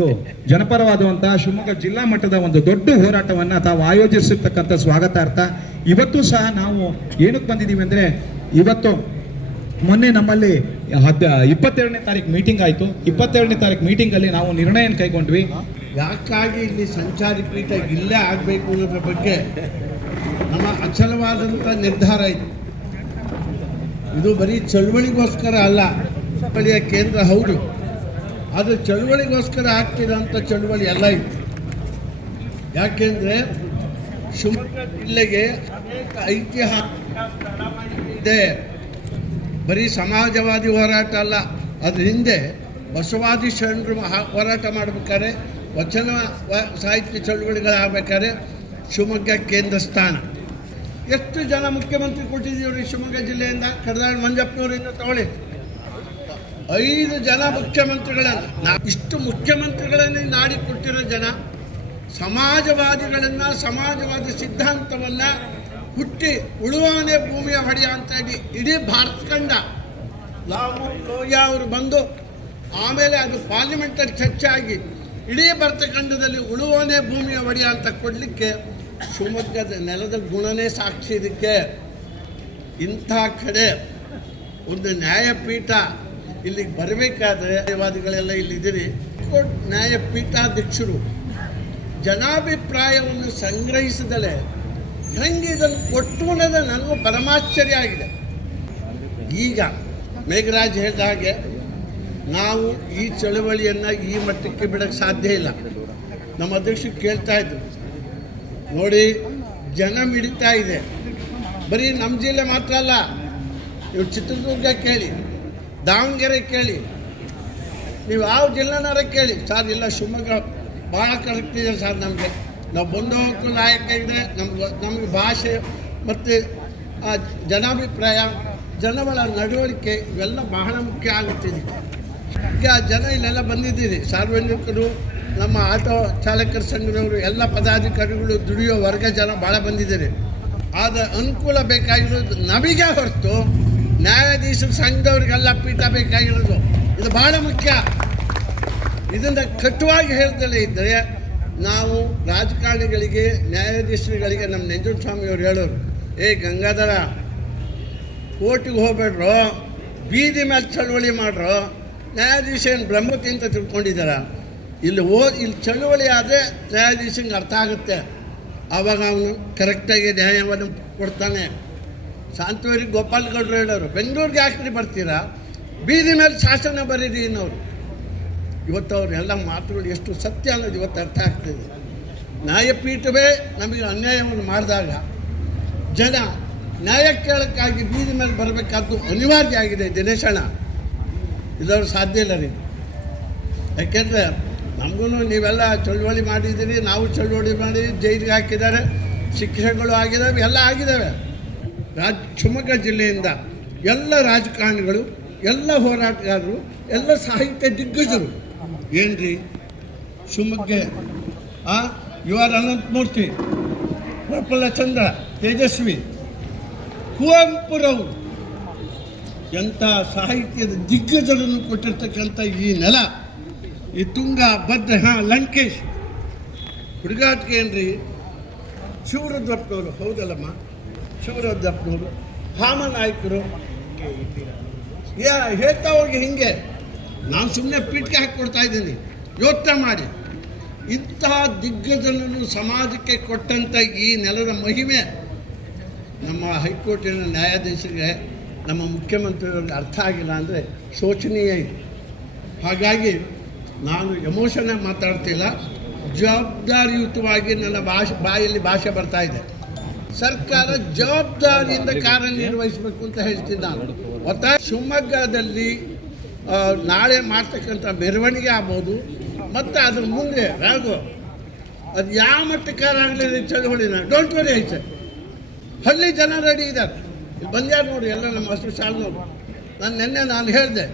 ಜನಪರವಾದಂತಹ ಶಿವಮೊಗ್ಗ ಜಿಲ್ಲಾ ಮಟ್ಟದ ಒಂದು ದೊಡ್ಡ ಹೋರಾಟವನ್ನ ತಾವು ಆಯೋಜಿಸಿರ್ತಕ್ಕಂಥ ಸ್ವಾಗತಾರ್ಥ. ಇವತ್ತು ಸಹ ನಾವು ಏನಕ್ಕೆ ಬಂದಿದ್ದೀವಿ ಅಂದ್ರೆ, ಇವತ್ತು ಮೊನ್ನೆ ನಮ್ಮಲ್ಲಿ 22ನೇ ತಾರೀಕು ಮೀಟಿಂಗ್ ಆಯಿತು. 22ನೇ ತಾರೀಕು ಮೀಟಿಂಗಲ್ಲಿ ನಾವು ನಿರ್ಣಯ ಕೈಗೊಂಡ್ವಿ. ಯಾಕಾಗಿ ಇಲ್ಲಿ ಸಂಚಾರಿ ಪೀಠ ಇಲ್ಲೇ ಆಗಬೇಕು ಅನ್ನೋದ್ರ ಬಗ್ಗೆ ನಮ್ಮ ಅಚಲವಾದಂಥ ನಿರ್ಧಾರ ಇದೆ. ಇದು ಬರೀ ಚಳುವಳಿಗೋಸ್ಕರ ಅಲ್ಲ, ಚಳುವಳಿಯ ಕೇಂದ್ರ ಹೌದು, ಅದು ಚಳುವಳಿಗೋಸ್ಕರ ಆಗ್ತಿರೋಂಥ ಚಳುವಳಿ ಎಲ್ಲ ಇದೆ. ಯಾಕೆಂದರೆ ಶಿವಮೊಗ್ಗ ಜಿಲ್ಲೆಗೆ ಅನೇಕ ಐತಿಹಾಸಿಕ ಇದೆ. ಬರೀ ಸಮಾಜವಾದಿ ಹೋರಾಟ ಅಲ್ಲ, ಅದ್ರ ಹಿಂದೆ ಬಸವಾದಿ ಶರಣರು ಹೋರಾಟ ಮಾಡಬೇಕಾದ್ರೆ, ವಚನ ಸಾಹಿತ್ಯ ಚಳುವಳಿಗಳಾಗಬೇಕಾದ್ರೆ ಶಿವಮೊಗ್ಗ ಕೇಂದ್ರ ಸ್ಥಾನ. ಎಷ್ಟು ಜನ ಮುಖ್ಯಮಂತ್ರಿ ಕೊಟ್ಟಿದ್ದೀವ್ರಿ ಶಿವಮೊಗ್ಗ ಜಿಲ್ಲೆಯಿಂದ? ಕಡದಾಳ್ ಮಂಜಪ್ಪನವರಿಂದ ತಗೊಳ್ಳಿ, 5 ಜನ ಮುಖ್ಯಮಂತ್ರಿಗಳನ್ನು. ಇಷ್ಟು ಮುಖ್ಯಮಂತ್ರಿಗಳನ್ನು ನಾಡಿ ಕೊಟ್ಟಿರೋ ಜನ ಸಮಾಜವಾದಿಗಳನ್ನು, ಸಮಾಜವಾದಿ ಸಿದ್ಧಾಂತವನ್ನು ಹುಟ್ಟಿ ಉಳುವಾನೆ ಭೂಮಿಯ ಹೊಡೆಯ ಅಂತ ಇಡೀ ಭಾರತ ಕಂಡ ಲೋಹಿಯಾ ಅವರು ಬಂದು ಆಮೇಲೆ ಅದು ಪಾರ್ಲಿಮೆಂಟಲ್ಲಿ ಚರ್ಚೆ ಆಗಿ ಇಡೀ ಭಾರತ ಖಂಡದಲ್ಲಿ ಉಳುವಾನೆ ಭೂಮಿಯ ಒಡೆಯ ಅಂತ ಕೊಡಲಿಕ್ಕೆ ಶಿವಮೊಗ್ಗದ ನೆಲದ ಗುಣನೇ ಸಾಕ್ಷಿ. ಇದಕ್ಕೆ ಇಂಥ ಕಡೆ ಒಂದು ನ್ಯಾಯಪೀಠ ಇಲ್ಲಿಗೆ ಬರಬೇಕಾದ್ರೆ ನ್ಯಾಯವಾದಿಗಳೆಲ್ಲ ಇಲ್ಲಿದ್ದೀರಿ. ನ್ಯಾಯಪೀಠಾಧ್ಯಕ್ಷರು ಜನಾಭಿಪ್ರಾಯವನ್ನು ಸಂಗ್ರಹಿಸಿದಲೇ ಹೆಂಗೆ ಇದನ್ನು ಕೊಟ್ಟು ಅನ್ನೋದು ನನಗೂ ಪರಮಾಶ್ಚರ್ಯ ಆಗಿದೆ. ಈಗ ಮೇಘರಾಜ್ ಹೇಳಿದ ಹಾಗೆ ನಾವು ಈ ಚಳವಳಿಯನ್ನು ಈ ಮಟ್ಟಕ್ಕೆ ಬಿಡೋಕ್ಕೆ ಸಾಧ್ಯ ಇಲ್ಲ. ನಮ್ಮ ಅಧ್ಯಕ್ಷರು ಕೇಳ್ತಾ ಇದ್ರು, ನೋಡಿ ಜನ ಮಿಡಿತಾ ಇದೆ. ಬರೀ ನಮ್ಮ ಜಿಲ್ಲೆ ಮಾತ್ರ ಅಲ್ಲ, ನೀವು ಚಿತ್ರದುರ್ಗ ಕೇಳಿ, ದಾವಣಗೆರೆ ಕೇಳಿ, ನೀವು ಯಾವ ಜಿಲ್ಲೆನಾರ ಕೇಳಿ. ಸರ್ ಇಲ್ಲ ಶಿವಮೊಗ್ಗ ಭಾಳ ಕರೆಕ್ಟ್ ಇದೆ ಸರ್, ನಮಗೆ ನಾವು ಬಂದು ಹೋಗೋಕ್ಕೂ ಲಾಯಕ ಇದೆ, ನಮಗೆ ಭಾಷೆ ಮತ್ತು ಜನಾಭಿಪ್ರಾಯ, ಜನಗಳ ನಡವಳಿಕೆ ಇವೆಲ್ಲ ಬಹಳ ಮುಖ್ಯ ಆಗುತ್ತಿದೆ. ಈಗ ಜನ ಇಲ್ಲೆಲ್ಲ ಬಂದಿದ್ದೀರಿ, ಸಾರ್ವಜನಿಕರು, ನಮ್ಮ ಆಟೋ ಚಾಲಕರ ಸಂಘದವರು, ಎಲ್ಲ ಪದಾಧಿಕಾರಿಗಳು, ದುಡಿಯೋ ವರ್ಗ ಜನ ಭಾಳ ಬಂದಿದ್ದೀರಿ. ಆದರೆ ಅನುಕೂಲ ಬೇಕಾಗಿರೋದು ನಮಗೆ ಹೊರತು ನ್ಯಾಯಾಧೀಶರ ಸಂಘದವ್ರಿಗೆಲ್ಲ ಪೀಠ ಬೇಕಾಗಿರೋದು. ಇದು ಭಾಳ ಮುಖ್ಯ. ಇದನ್ನು ಕಟ್ಟುವಾಗಿ ಹೇಳ್ದಲೇ ಇದ್ದರೆ ನಾವು ರಾಜಕಾರಣಿಗಳಿಗೆ, ನ್ಯಾಯಾಧೀಶರುಗಳಿಗೆ ನಮ್ಮ ನಂಜುಂಡಸ್ವಾಮಿಯವರು ಹೇಳೋರು, ಗಂಗಾಧರ ಕೋರ್ಟಿಗೆ ಹೋಗ್ಬೇಡ್ರೋ, ಬೀದಿ ಮೇಲೆ ಚಳುವಳಿ ಮಾಡ್ರೋ, ನ್ಯಾಯಾಧೀಶ ಏನು ಬ್ರಹ್ಮತಿ ಅಂತ ತಿಳ್ಕೊಂಡಿದ್ದಾರ? ಇಲ್ಲಿ ಚಳುವಳಿ ಆದರೆ ನ್ಯಾಯಾಧೀಶಂಗೆ ಅರ್ಥ ಆಗುತ್ತೆ, ಆವಾಗ ಅವನು ಕರೆಕ್ಟಾಗಿ ನ್ಯಾಯವನ್ನು ಕೊಡ್ತಾನೆ. ಶಾಂತವರಿಗೆ ಗೋಪಾಲಗೌಡರು ಹೇಳೋರು, ಬೆಂಗಳೂರಿಗೆ ಯಾಕ್ರಿ ಬರ್ತೀರಾ, ಬೀದಿ ಮೇಲೆ ಶಾಸನ ಬರೀರಿ ಅನ್ನೋರು. ಇವತ್ತು ಅವರೆಲ್ಲ ಮಾತುಗಳು ಎಷ್ಟು ಸತ್ಯ ಅನ್ನೋದು ಇವತ್ತು ಅರ್ಥ ಆಗ್ತದೆ. ನ್ಯಾಯಪೀಠವೇ ನಮಗೆ ಅನ್ಯಾಯವನ್ನು ಮಾಡಿದಾಗ ಜನ ನ್ಯಾಯ ಕೇಳೋಕ್ಕಾಗಿ ಬೀದಿ ಮೇಲೆ ಬರಬೇಕಾದ್ದು ಅನಿವಾರ್ಯ ಆಗಿದೆ. ದಿನೇಶಣ್ಣ, ಇದವ್ರು ಸಾಧ್ಯ ಇಲ್ಲ ರೀ. ಯಾಕೆಂದರೆ ನಮಗೂ ನೀವೆಲ್ಲ ಚಳುವಳಿ ಮಾಡಿದ್ದೀರಿ, ನಾವು ಚಳುವಳಿ ಮಾಡಿ ಜೈಲಿಗೆ ಹಾಕಿದ್ದಾರೆ, ಶಿಕ್ಷೆಗಳು ಆಗಿದ್ದಾವೆ, ಎಲ್ಲ ಆಗಿದ್ದಾವೆ. ಶಿವಮೊಗ್ಗ ಜಿಲ್ಲೆಯಿಂದ ಎಲ್ಲ ರಾಜಕಾರಣಿಗಳು, ಎಲ್ಲ ಹೋರಾಟಗಾರರು, ಎಲ್ಲ ಸಾಹಿತ್ಯ ದಿಗ್ಗಜರು ಏನ್ರಿ ಶಿವಮೊಗ್ಗ ಯು ಆರ್ ಅನಂತಮೂರ್ತಿ, ಪ್ರಫುಲ್ಲಚಂದ್ರ, ತೇಜಸ್ವಿ, ಕುವೆಂಪುರವರು, ಎಂಥ ಸಾಹಿತ್ಯದ ದಿಗ್ಗಜರನ್ನು ಕೊಟ್ಟಿರ್ತಕ್ಕಂಥ ಈ ನೆಲ, ಈ ತುಂಗ ಭದ್ರ, ಲಂಕೇಶ್, ಹುಡುಗಾಟಿಗೆ ಏನ್ರಿ ಶಿವರುದ್ರಪ್ಪನವರು, ಹೌದಲ್ಲಮ್ಮ ಶಿವರುದ್ರಪ್ಪನವರು, ಹಾಮನಾಯಕರು, ಹೇಳ್ತಾ ಹೋಗಿ ಹಿಂಗೆ ನಾನು ಸುಮ್ಮನೆ ಪೀಠಕ್ಕೆ ಹಾಕಿಕೊಡ್ತಾ ಇದ್ದೀನಿ. ಯೋಚನೆ ಮಾಡಿ, ಇಂತಹ ದಿಗ್ಗಜನನ್ನು ಸಮಾಜಕ್ಕೆ ಕೊಟ್ಟಂಥ ಈ ನೆಲದ ಮಹಿಮೆ ನಮ್ಮ ಹೈಕೋರ್ಟಿನ ನ್ಯಾಯಾಧೀಶರಿಗೆ, ನಮ್ಮ ಮುಖ್ಯಮಂತ್ರಿಗಳಿಗೆ ಅರ್ಥ ಆಗಿಲ್ಲ ಅಂದರೆ ಶೋಚನೀಯ ಇದೆ. ಹಾಗಾಗಿ ನಾನು ಎಮೋಷನಾಗಿ ಮಾತಾಡ್ತಿಲ್ಲ, ಜವಾಬ್ದಾರಿಯುತವಾಗಿ ನನ್ನ ಬಾಯಲ್ಲಿ ಭಾಷೆ ಬರ್ತಾ ಇದೆ. ಸರ್ಕಾರ ಜವಾಬ್ದಾರಿಯಿಂದ ಕಾರ್ಯನಿರ್ವಹಿಸಬೇಕು ಅಂತ ಹೇಳ್ತೀನಿ ನಾನು. ಒತ್ತಾಯ ಶಿವಮೊಗ್ಗದಲ್ಲಿ ನಾಳೆ ಮಾಡ್ತಕ್ಕಂಥ ಮೆರವಣಿಗೆ ಆಗ್ಬೋದು, ಮತ್ತು ಅದ್ರ ಮುಂದೆ ರಾಗು ಅದು ಯಾವ ಮಟ್ಟಕ್ಕಾಗಲಿ ಚಳುವಳಿನ ಡೋಂಟ್ ವರಿ ಐತೆ. ಹಳ್ಳಿ ಜನ ರೆಡಿ ಇದ್ದಾರೆ, ಇಲ್ಲಿ ಬಂದ್ಯಾರು ನೋಡಿ, ಎಲ್ಲ ನಮ್ಮ ಹಸಿರು ಶಾಲೆನವರು. ನಾನು ಹೇಳಿದೆ,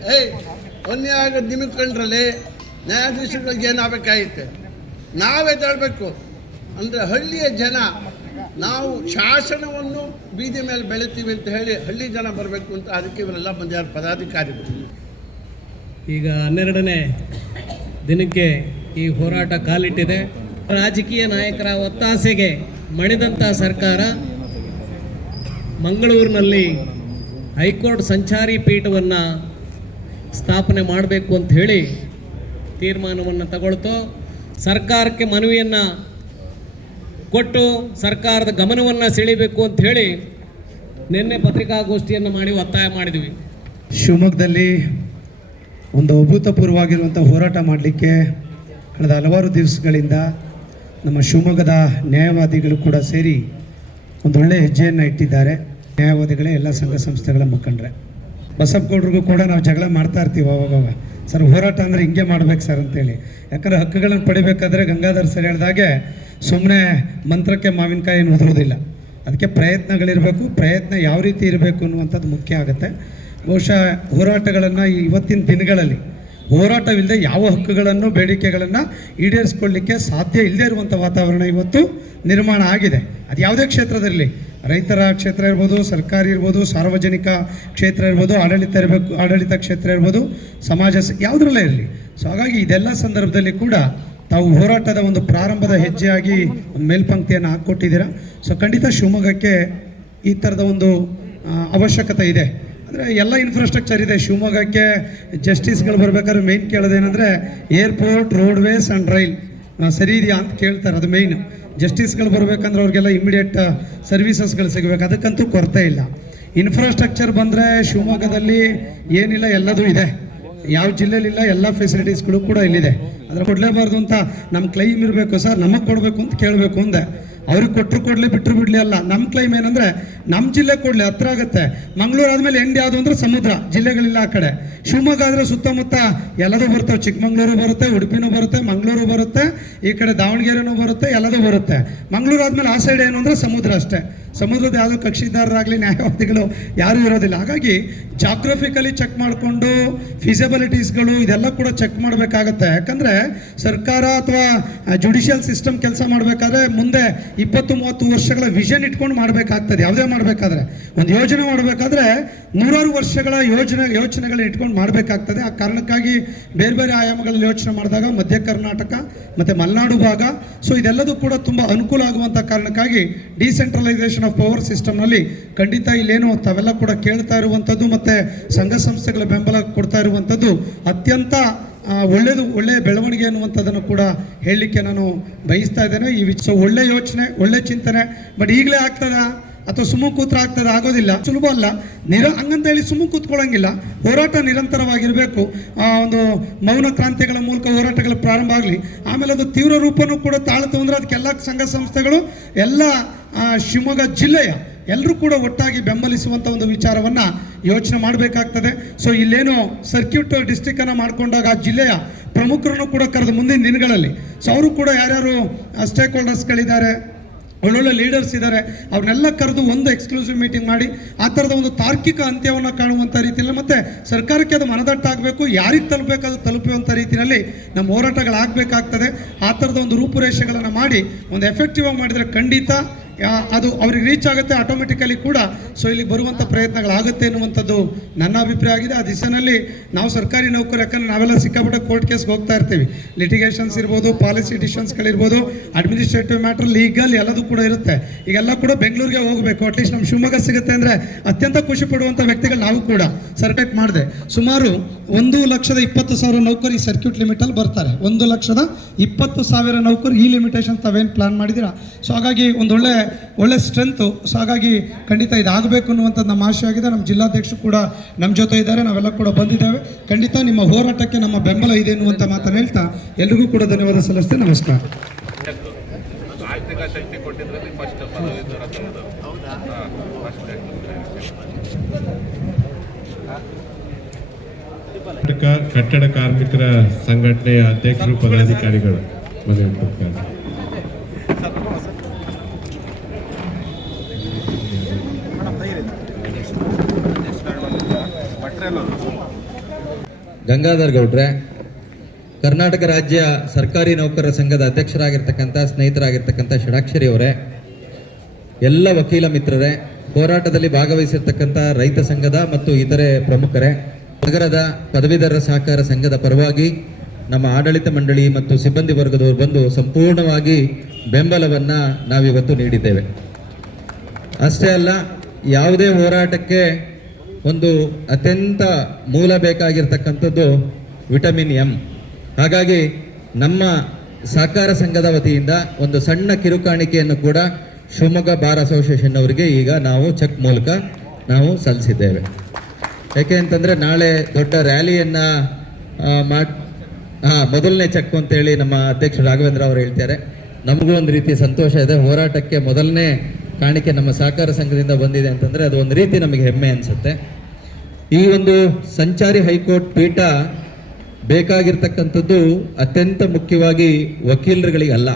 ಅನ್ಯಾಯ ಆಗೋದು ನಿಮಗೆ ಕಂಡ್ರಲ್ಲಿ ನ್ಯಾಯಾಧೀಶಗಳಿಗೆ ಏನಾಗಬೇಕಾಗಿತ್ತೆ, ನಾವೇ ತರಬೇಕು ಅಂದರೆ ಹಳ್ಳಿಯ ಜನ ನಾವು ಶಾಸನವನ್ನು ಬೀದಿ ಮೇಲೆ ಬೆಳಿತೀವಿ ಅಂತ ಹೇಳಿ ಹಳ್ಳಿ ಜನ ಬರಬೇಕು ಅಂತ, ಅದಕ್ಕೆ ಇವರೆಲ್ಲ ಬಂದ್ಯಾರು ಪದಾಧಿಕಾರಿಗಳು. ಈಗ 12ನೇ ದಿನಕ್ಕೆ ಈ ಹೋರಾಟ ಕಾಲಿಟ್ಟಿದೆ. ರಾಜಕೀಯ ನಾಯಕರ ಒತ್ತಾಸೆಗೆ ಮಣಿದಂಥ ಸರ್ಕಾರ ಮಂಗಳೂರಿನಲ್ಲಿ ಹೈಕೋರ್ಟ್ ಸಂಚಾರಿ ಪೀಠವನ್ನು ಸ್ಥಾಪನೆ ಮಾಡಬೇಕು ಅಂತ ಹೇಳಿ ತೀರ್ಮಾನವನ್ನು ತಗೊಳ್ತು. ಸರ್ಕಾರಕ್ಕೆ ಮನವಿಯನ್ನು ಕೊಟ್ಟು ಸರ್ಕಾರದ ಗಮನವನ್ನು ಸೆಳೀಬೇಕು ಅಂತ ಹೇಳಿ ನಿನ್ನೆ ಪತ್ರಿಕಾಗೋಷ್ಠಿಯನ್ನು ಮಾಡಿ ಒತ್ತಾಯ ಮಾಡಿದ್ವಿ. ಶಿವಮೊಗ್ಗದಲ್ಲಿ ಒಂದು ಅಭೂತಪೂರ್ವವಾಗಿರುವಂಥ ಹೋರಾಟ ಮಾಡಲಿಕ್ಕೆ ಕಳೆದ ಹಲವಾರು ದಿವಸಗಳಿಂದ ನಮ್ಮ ಶಿವಮೊಗ್ಗದ ನ್ಯಾಯವಾದಿಗಳು ಕೂಡ ಸೇರಿ ಒಂದು ಒಳ್ಳೆಯ ಹೆಜ್ಜೆಯನ್ನು ಇಟ್ಟಿದ್ದಾರೆ. ನ್ಯಾಯವಾದಿಗಳೇ ಎಲ್ಲ ಸಂಘ ಸಂಸ್ಥೆಗಳ ಮುಖಂಡರೆ. ಬಸಪ್ಪಗೌಡ್ರಿಗೂ ಕೂಡ ನಾವು ಜಗಳ ಮಾಡ್ತಾ ಇರ್ತೀವಿ ಅವಾಗವಾಗ, ಸರ್ ಹೋರಾಟ ಅಂದರೆ ಹಿಂಗೆ ಮಾಡ್ಬೇಕು ಸರ್ ಅಂತೇಳಿ. ಯಾಕಂದರೆ ಹಕ್ಕುಗಳನ್ನು ಪಡಿಬೇಕಾದ್ರೆ ಗಂಗಾಧರ್ ಸರ್ ಹೇಳ್ದಾಗೆ ಸುಮ್ಮನೆ ಮಂತ್ರಕ್ಕೆ ಮಾವಿನಕಾಯಿ ಏನು ಉದುರೋದಿಲ್ಲ. ಅದಕ್ಕೆ ಪ್ರಯತ್ನಗಳಿರಬೇಕು. ಪ್ರಯತ್ನ ಯಾವ ರೀತಿ ಇರಬೇಕು ಅನ್ನುವಂಥದ್ದು ಮುಖ್ಯ ಆಗುತ್ತೆ. ಬಹುಶಃ ಹೋರಾಟಗಳನ್ನು ಇವತ್ತಿನ ದಿನಗಳಲ್ಲಿ ಹೋರಾಟವಿಲ್ಲದೆ ಯಾವ ಹಕ್ಕುಗಳನ್ನು ಬೇಡಿಕೆಗಳನ್ನು ಈಡೇರಿಸ್ಕೊಳ್ಳಿಕ್ಕೆ ಸಾಧ್ಯ ಇಲ್ಲದೆ ಇರುವಂಥ ವಾತಾವರಣ ಇವತ್ತು ನಿರ್ಮಾಣ ಆಗಿದೆ. ಅದು ಯಾವುದೇ ಕ್ಷೇತ್ರದಲ್ಲಿ, ರೈತರ ಕ್ಷೇತ್ರ ಇರ್ಬೋದು, ಸರ್ಕಾರಿ ಇರ್ಬೋದು, ಸಾರ್ವಜನಿಕ ಕ್ಷೇತ್ರ ಇರ್ಬೋದು, ಆಡಳಿತ ಕ್ಷೇತ್ರ ಇರ್ಬೋದು, ಸಮಾಜ ಯಾವುದರಲ್ಲೇ ಇರಲಿ. ಸೊ ಹಾಗಾಗಿ ಇದೆಲ್ಲ ಸಂದರ್ಭದಲ್ಲಿ ಕೂಡ ತಾವು ಹೋರಾಟದ ಒಂದು ಪ್ರಾರಂಭದ ಹೆಜ್ಜೆಯಾಗಿ ಒಂದು ಮೇಲ್ಪಂಕ್ತಿಯನ್ನು ಹಾಕ್ಕೊಟ್ಟಿದ್ದೀರಾ. ಸೊ ಖಂಡಿತ ಶಿವಮೊಗ್ಗಕ್ಕೆ ಈ ಥರದ ಒಂದು ಅವಶ್ಯಕತೆ ಇದೆ. ಅಂದರೆ ಎಲ್ಲ ಇನ್ಫ್ರಾಸ್ಟ್ರಕ್ಚರ್ ಇದೆ ಶಿವಮೊಗ್ಗಕ್ಕೆ. ಜಸ್ಟಿಸ್ಗಳು ಬರಬೇಕಾದ್ರೆ ಮೇಯ್ನ್ ಕೇಳೋದೇನೆಂದರೆ ಏರ್ಪೋರ್ಟ್, ರೋಡ್ವೇಸ್ ಆ್ಯಂಡ್ ರೈಲ್ ಸರಿ ಇದೆಯಾ ಅಂತ ಕೇಳ್ತಾರೆ. ಅದು ಮೇಯ್ನು. ಜಸ್ಟಿಸ್ಗಳು ಬರಬೇಕಂದ್ರೆ ಅವ್ರಿಗೆಲ್ಲ ಇಮಿಡಿಯೇಟ್ ಸರ್ವಿಸಸ್ಗಳು ಸಿಗಬೇಕು. ಅದಕ್ಕಂತೂ ಕೊರತೆ ಇಲ್ಲ. ಇನ್ಫ್ರಾಸ್ಟ್ರಕ್ಚರ್ ಬಂದರೆ ಶಿವಮೊಗ್ಗದಲ್ಲಿ ಏನಿಲ್ಲ, ಎಲ್ಲದೂ ಇದೆ. ಯಾವ ಜಿಲ್ಲೆಯಲ್ಲಿಲ್ಲ ಎಲ್ಲ ಫೆಸಿಲಿಟೀಸ್ಗಳು ಕೂಡ ಇಲ್ಲಿದೆ. ಆದರೆ ಕೊಡಲೇಬಾರ್ದು ಅಂತ ನಮ್ಮ ಕ್ಲೈಮ್ ಇರಬೇಕು ಸರ್, ನಮಗೆ ಕೊಡಬೇಕು ಅಂತ ಕೇಳಬೇಕು ಅಂದೆ. ಅವ್ರಿಗೆ ಕೊಟ್ಟರು ಕೊಡಲಿ, ಬಿಟ್ಟರು ಬಿಡಲಿ ಅಲ್ಲ. ನಮ್ಮ ಕ್ಲೈಮ್ ಏನಂದರೆ ನಮ್ಮ ಜಿಲ್ಲೆ ಕೊಡಲಿ, ಹತ್ರ ಆಗುತ್ತೆ. ಮಂಗಳೂರು ಆದಮೇಲೆ ಎಂಡ್ ಯಾವುದು ಅಂದರೆ ಸಮುದ್ರ, ಜಿಲ್ಲೆಗಳಿಲ್ಲ ಆ ಕಡೆ. ಶಿವಮೊಗ್ಗ ಆದರೆ ಸುತ್ತಮುತ್ತ ಎಲ್ಲದೂ ಬರ್ತವೆ. ಚಿಕ್ಕಮಂಗ್ಳೂರು ಬರುತ್ತೆ, ಉಡುಪಿನೂ ಬರುತ್ತೆ, ಮಂಗಳೂರು ಬರುತ್ತೆ, ಈ ಕಡೆ ದಾವಣಗೆರೆನೂ ಬರುತ್ತೆ, ಎಲ್ಲದೂ ಬರುತ್ತೆ. ಮಂಗಳೂರು ಆದಮೇಲೆ ಆ ಸೈಡ್ ಏನು ಅಂದರೆ ಸಮುದ್ರ ಅಷ್ಟೇ. ಸಮುದ್ರದ ಯಾವುದೋ ಕಕ್ಷಿದಾರರಾಗಲಿ ನ್ಯಾಯವಾದಿಗಳು ಯಾರೂ ಇರೋದಿಲ್ಲ. ಹಾಗಾಗಿ ಜಾಗ್ರಫಿಕಲಿ ಚೆಕ್ ಮಾಡಿಕೊಂಡು ಫಿಸಿಬಿಲಿಟೀಸ್ಗಳು ಇದೆಲ್ಲ ಕೂಡ ಚೆಕ್ ಮಾಡಬೇಕಾಗತ್ತೆ. ಯಾಕಂದರೆ ಸರ್ಕಾರ ಅಥವಾ ಜುಡಿಷಿಯಲ್ ಸಿಸ್ಟಮ್ ಕೆಲಸ ಮಾಡಬೇಕಾದ್ರೆ ಮುಂದೆ 20-30 ವರ್ಷಗಳ ವಿಷನ್ ಇಟ್ಕೊಂಡು ಮಾಡಬೇಕಾಗ್ತದೆ. ಯಾವುದೇ ಮಾಡಬೇಕಾದ್ರೆ, ಒಂದು ಯೋಜನೆ ಮಾಡಬೇಕಾದ್ರೆ 100 ವರ್ಷಗಳ ಯೋಚನೆಗಳನ್ನ ಇಟ್ಕೊಂಡು ಮಾಡಬೇಕಾಗ್ತದೆ. ಆ ಕಾರಣಕ್ಕಾಗಿ ಬೇರೆ ಬೇರೆ ಆಯಾಮಗಳಲ್ಲಿ ಯೋಚನೆ ಮಾಡಿದಾಗ ಮಧ್ಯ ಕರ್ನಾಟಕ ಮತ್ತು ಮಲೆನಾಡು ಭಾಗ, ಸೊ ಇದೆಲ್ಲದೂ ಕೂಡ ತುಂಬ ಅನುಕೂಲ ಆಗುವಂಥ ಕಾರಣಕ್ಕಾಗಿ ಡಿಸೆಂಟ್ರಲೈಸೇಷನ್ ಆಫ್ ಪವರ್ ಸಿಸ್ಟಮ್ನಲ್ಲಿ ಖಂಡಿತ ಇಲ್ಲೇನು ತಾವೆಲ್ಲ ಕೂಡ ಕೇಳ್ತಾ ಇರುವಂಥದ್ದು ಮತ್ತು ಸಂಘ ಸಂಸ್ಥೆಗಳ ಬೆಂಬಲ ಕೊಡ್ತಾ ಇರುವಂಥದ್ದು ಅತ್ಯಂತ ಒಳ್ಳೆಯ ಬೆಳವಣಿಗೆ ಅನ್ನುವಂಥದ್ದನ್ನು ಕೂಡ ಹೇಳಲಿಕ್ಕೆ ನಾನು ಬಯಸ್ತಾ ಇದ್ದೇನೆ. ಸೊ ಒಳ್ಳೆ ಯೋಚನೆ, ಒಳ್ಳೆ ಚಿಂತನೆ. ಬಟ್ ಈಗಲೇ ಆಗ್ತದ ಅಥವಾ ಸುಮ್ಮ ಕೂತ್ರ ಆಗ್ತದೆ? ಆಗೋದಿಲ್ಲ, ಸುಲಭ ಅಲ್ಲ. ಹಂಗಂತ ಹೇಳಿ ಸುಮ್ಮ ಕೂತ್ಕೊಳ್ಳೋಂಗಿಲ್ಲ. ಹೋರಾಟ ನಿರಂತರವಾಗಿರಬೇಕು. ಒಂದು ಮೌನ ಕ್ರಾಂತಿಗಳ ಮೂಲಕ ಹೋರಾಟಗಳು ಪ್ರಾರಂಭ ಆಗಲಿ. ಆಮೇಲೆ ಅದು ತೀವ್ರ ರೂಪನೂ ಕೂಡ ತಾಳ್ತು ಅಂದರೆ ಅದಕ್ಕೆಲ್ಲ ಸಂಘ ಸಂಸ್ಥೆಗಳು, ಎಲ್ಲ ಶಿವಮೊಗ್ಗ ಜಿಲ್ಲೆಯ ಎಲ್ಲರೂ ಕೂಡ ಒಟ್ಟಾಗಿ ಬೆಂಬಲಿಸುವಂಥ ಒಂದು ವಿಚಾರವನ್ನು ಯೋಚನೆ ಮಾಡಬೇಕಾಗ್ತದೆ. ಸೊ ಇಲ್ಲೇನೋ ಸರ್ಕ್ಯೂಟ್ ಡಿಸ್ಟ್ರಿಕ್ಟನ್ನು ಮಾಡಿಕೊಂಡಾಗ ಆ ಜಿಲ್ಲೆಯ ಪ್ರಮುಖರನ್ನು ಕೂಡ ಕರೆದು ಮುಂದಿನ ದಿನಗಳಲ್ಲಿ, ಸೊ ಅವರು ಕೂಡ ಯಾರ್ಯಾರು ಸ್ಟೇಕ್ ಹೋಲ್ಡರ್ಸ್ಗಳಿದ್ದಾರೆ, ಒಳ್ಳೊಳ್ಳೆ ಲೀಡರ್ಸ್ ಇದ್ದಾರೆ, ಅವ್ರನ್ನೆಲ್ಲ ಕರೆದು ಒಂದು ಎಕ್ಸ್ಕ್ಲೂಸಿವ್ ಮೀಟಿಂಗ್ ಮಾಡಿ ಆ ಥರದ ಒಂದು ತಾರ್ಕಿಕ ಅಂತ್ಯವನ್ನು ಕಾಣುವಂಥ ರೀತಿಯಲ್ಲಿ ಮತ್ತು ಸರ್ಕಾರಕ್ಕೆ ಅದು ಮನದಟ್ಟಾಗಬೇಕು, ಯಾರಿಗೆ ತಲುಪಬೇಕಾದ್ರೂ ತಲುಪುವಂಥ ರೀತಿಯಲ್ಲಿ ನಮ್ಮ ಹೋರಾಟಗಳಾಗಬೇಕಾಗ್ತದೆ. ಆ ಥರದ ಒಂದು ರೂಪುರೇಷೆಗಳನ್ನು ಮಾಡಿ ಒಂದು ಎಫೆಕ್ಟಿವ್ ಆಗಿ ಮಾಡಿದರೆ ಖಂಡಿತ ಅದು ಅವ್ರಿಗೆ ರೀಚ್ ಆಗುತ್ತೆ ಆಟೋಮೆಟಿಕಲಿ ಕೂಡ. ಸೊ ಇಲ್ಲಿ ಬರುವಂಥ ಪ್ರಯತ್ನಗಳಾಗುತ್ತೆ ಎನ್ನುವಂಥದ್ದು ನನ್ನ ಅಭಿಪ್ರಾಯ ಆಗಿದೆ. ಆ ದಿಸೆಯಲ್ಲಿ ನಾವು ಸರ್ಕಾರಿ ನೌಕರು, ಯಾಕಂದರೆ ನಾವೆಲ್ಲ ಸಿಕ್ಕಾಪಟ್ಟೆ ಕೋರ್ಟ್ ಕೇಸ್ಗೆ ಹೋಗ್ತಾ ಇರ್ತೀವಿ. ಲಿಟಿಗೇಷನ್ಸ್ ಇರ್ಬೋದು, ಪಾಲಿಸಿ ಡಿಸಿಷನ್ಸ್ಗಳಿರ್ಬೋದು, ಅಡ್ಮಿನಿಸ್ಟ್ರೇಟಿವ್ ಮ್ಯಾಟ್ರ್, ಲೀಗಲ್ ಎಲ್ಲದೂ ಕೂಡ ಇರುತ್ತೆ. ಈಗೆಲ್ಲ ಕೂಡ ಬೆಂಗಳೂರಿಗೆ ಹೋಗಬೇಕು. ಅಟ್ಲೀಸ್ಟ್ ನಮ್ಮ ಶಿವಮೊಗ್ಗ ಸಿಗುತ್ತೆ ಅಂದರೆ ಅತ್ಯಂತ ಖುಷಿ ಪಡುವಂಥ ವ್ಯಕ್ತಿಗಳು ನಾವು ಕೂಡ. ಸರ್ಕೇಟ್ ಮಾಡಿದೆ ಸುಮಾರು 1,20,000 ನೌಕರು ಈ ಸರ್ಕ್ಯೂಟ್ ಲಿಮಿಟಲ್ಲಿ ಬರ್ತಾರೆ. 1,20,000 ನೌಕರು ಈ ಲಿಮಿಟೇಷನ್ ತಾವೇನು ಪ್ಲಾನ್ ಮಾಡಿದ್ದೀರಾ. ಸೊ ಹಾಗಾಗಿ ಒಳ್ಳೆ ಸ್ಟ್ರೆಂತು. ಸೊ ಹಾಗಾಗಿ ಖಂಡಿತ ಇದಾಗಬೇಕು ಅನ್ನುವಂಥದ್ದು ನಮ್ಮ ಆಶೆ ಆಗಿದೆ. ನಮ್ಮ ಜಿಲ್ಲಾಧ್ಯಕ್ಷರು ಕೂಡ ನಮ್ಮ ಜೊತೆ ಇದ್ದಾರೆ, ನಾವೆಲ್ಲ ಕೂಡ ಬಂದಿದ್ದೇವೆ. ಖಂಡಿತ ನಿಮ್ಮ ಹೋರಾಟಕ್ಕೆ ನಮ್ಮ ಬೆಂಬಲ ಇದೆ ಎನ್ನುವಂಥ ಮಾತನ್ನು ಹೇಳ್ತಾ ಎಲ್ರಿಗೂ ಕೂಡ ಧನ್ಯವಾದ ಸಲ್ಲಿಸ್ತೇನೆ. ನಮಸ್ಕಾರ. ಕಟ್ಟಡ ಕಾರ್ಮಿಕರ ಸಂಘಟನೆಯ ಅಧ್ಯಕ್ಷರು, ಪದಾಧಿಕಾರಿಗಳು ಮನವಿ ಕೊಡ್ತಾರೆ. ಗಂಗಾಧರ್ ಗೌಡ್ರೆ, ಕರ್ನಾಟಕ ರಾಜ್ಯ ಸರ್ಕಾರಿ ನೌಕರರ ಸಂಘದ ಅಧ್ಯಕ್ಷರಾಗಿರ್ತಕ್ಕಂಥ ಸ್ನೇಹಿತರಾಗಿರ್ತಕ್ಕಂಥ ಷಡಾಕ್ಷರಿ ಅವರೇ, ಎಲ್ಲ ವಕೀಲ ಮಿತ್ರರೇ, ಹೋರಾಟದಲ್ಲಿ ಭಾಗವಹಿಸಿರ್ತಕ್ಕಂಥ ರೈತ ಸಂಘದ ಮತ್ತು ಇತರೆ ಪ್ರಮುಖರೇ, ನಗರದ ಪದವೀಧರ ಸಹಕಾರ ಸಂಘದ ಪರವಾಗಿ ನಮ್ಮ ಆಡಳಿತ ಮಂಡಳಿ ಮತ್ತು ಸಿಬ್ಬಂದಿ ವರ್ಗದವರು ಬಂದು ಸಂಪೂರ್ಣವಾಗಿ ಬೆಂಬಲವನ್ನು ನಾವಿವತ್ತು ನೀಡಿದ್ದೇವೆ. ಅಷ್ಟೇ ಅಲ್ಲ, ಯಾವುದೇ ಹೋರಾಟಕ್ಕೆ ಒಂದು ಅತ್ಯಂತ ಮೂಲ ಬೇಕಾಗಿರ್ತಕ್ಕಂಥದ್ದು ವಿಟಮಿನ್ ಎಂ. ಹಾಗಾಗಿ ನಮ್ಮ ಸಹಕಾರ ಸಂಘದ ವತಿಯಿಂದ ಒಂದು ಸಣ್ಣ ಕಿರುಕಾಣಿಕೆಯನ್ನು ಕೂಡ ಶಿವಮೊಗ್ಗ ಬಾರ್ ಅಸೋಸಿಯೇಷನ್ ಅವರಿಗೆ ಈಗ ನಾವು ಚೆಕ್ ಮೂಲಕ ನಾವು ಸಲ್ಲಿಸಿದ್ದೇವೆ. ಯಾಕೆ ಅಂತಂದರೆ ನಾಳೆ ದೊಡ್ಡ ರ್ಯಾಲಿಯನ್ನು ಮೊದಲನೇ ಚೆಕ್ ಅಂತೇಳಿ ನಮ್ಮ ಅಧ್ಯಕ್ಷರು ರಾಘವೇಂದ್ರ ಅವರು ಹೇಳ್ತಾರೆ. ನಮಗೂ ಒಂದು ರೀತಿ ಸಂತೋಷ ಇದೆ. ಹೋರಾಟಕ್ಕೆ ಮೊದಲನೇ ಕಾಣಿಕೆ ನಮ್ಮ ಸಹಕಾರ ಸಂಘದಿಂದ ಬಂದಿದೆ ಅಂತಂದರೆ ಅದು ಒಂದು ರೀತಿ ನಮಗೆ ಹೆಮ್ಮೆ ಅನಿಸುತ್ತೆ. ಈ ಒಂದು ಸಂಚಾರಿ ಹೈಕೋರ್ಟ್ ಪೀಠ ಬೇಕಾಗಿರ್ತಕ್ಕಂಥದ್ದು ಅತ್ಯಂತ ಮುಖ್ಯವಾಗಿ ವಕೀಲರುಗಳಿಗಲ್ಲ,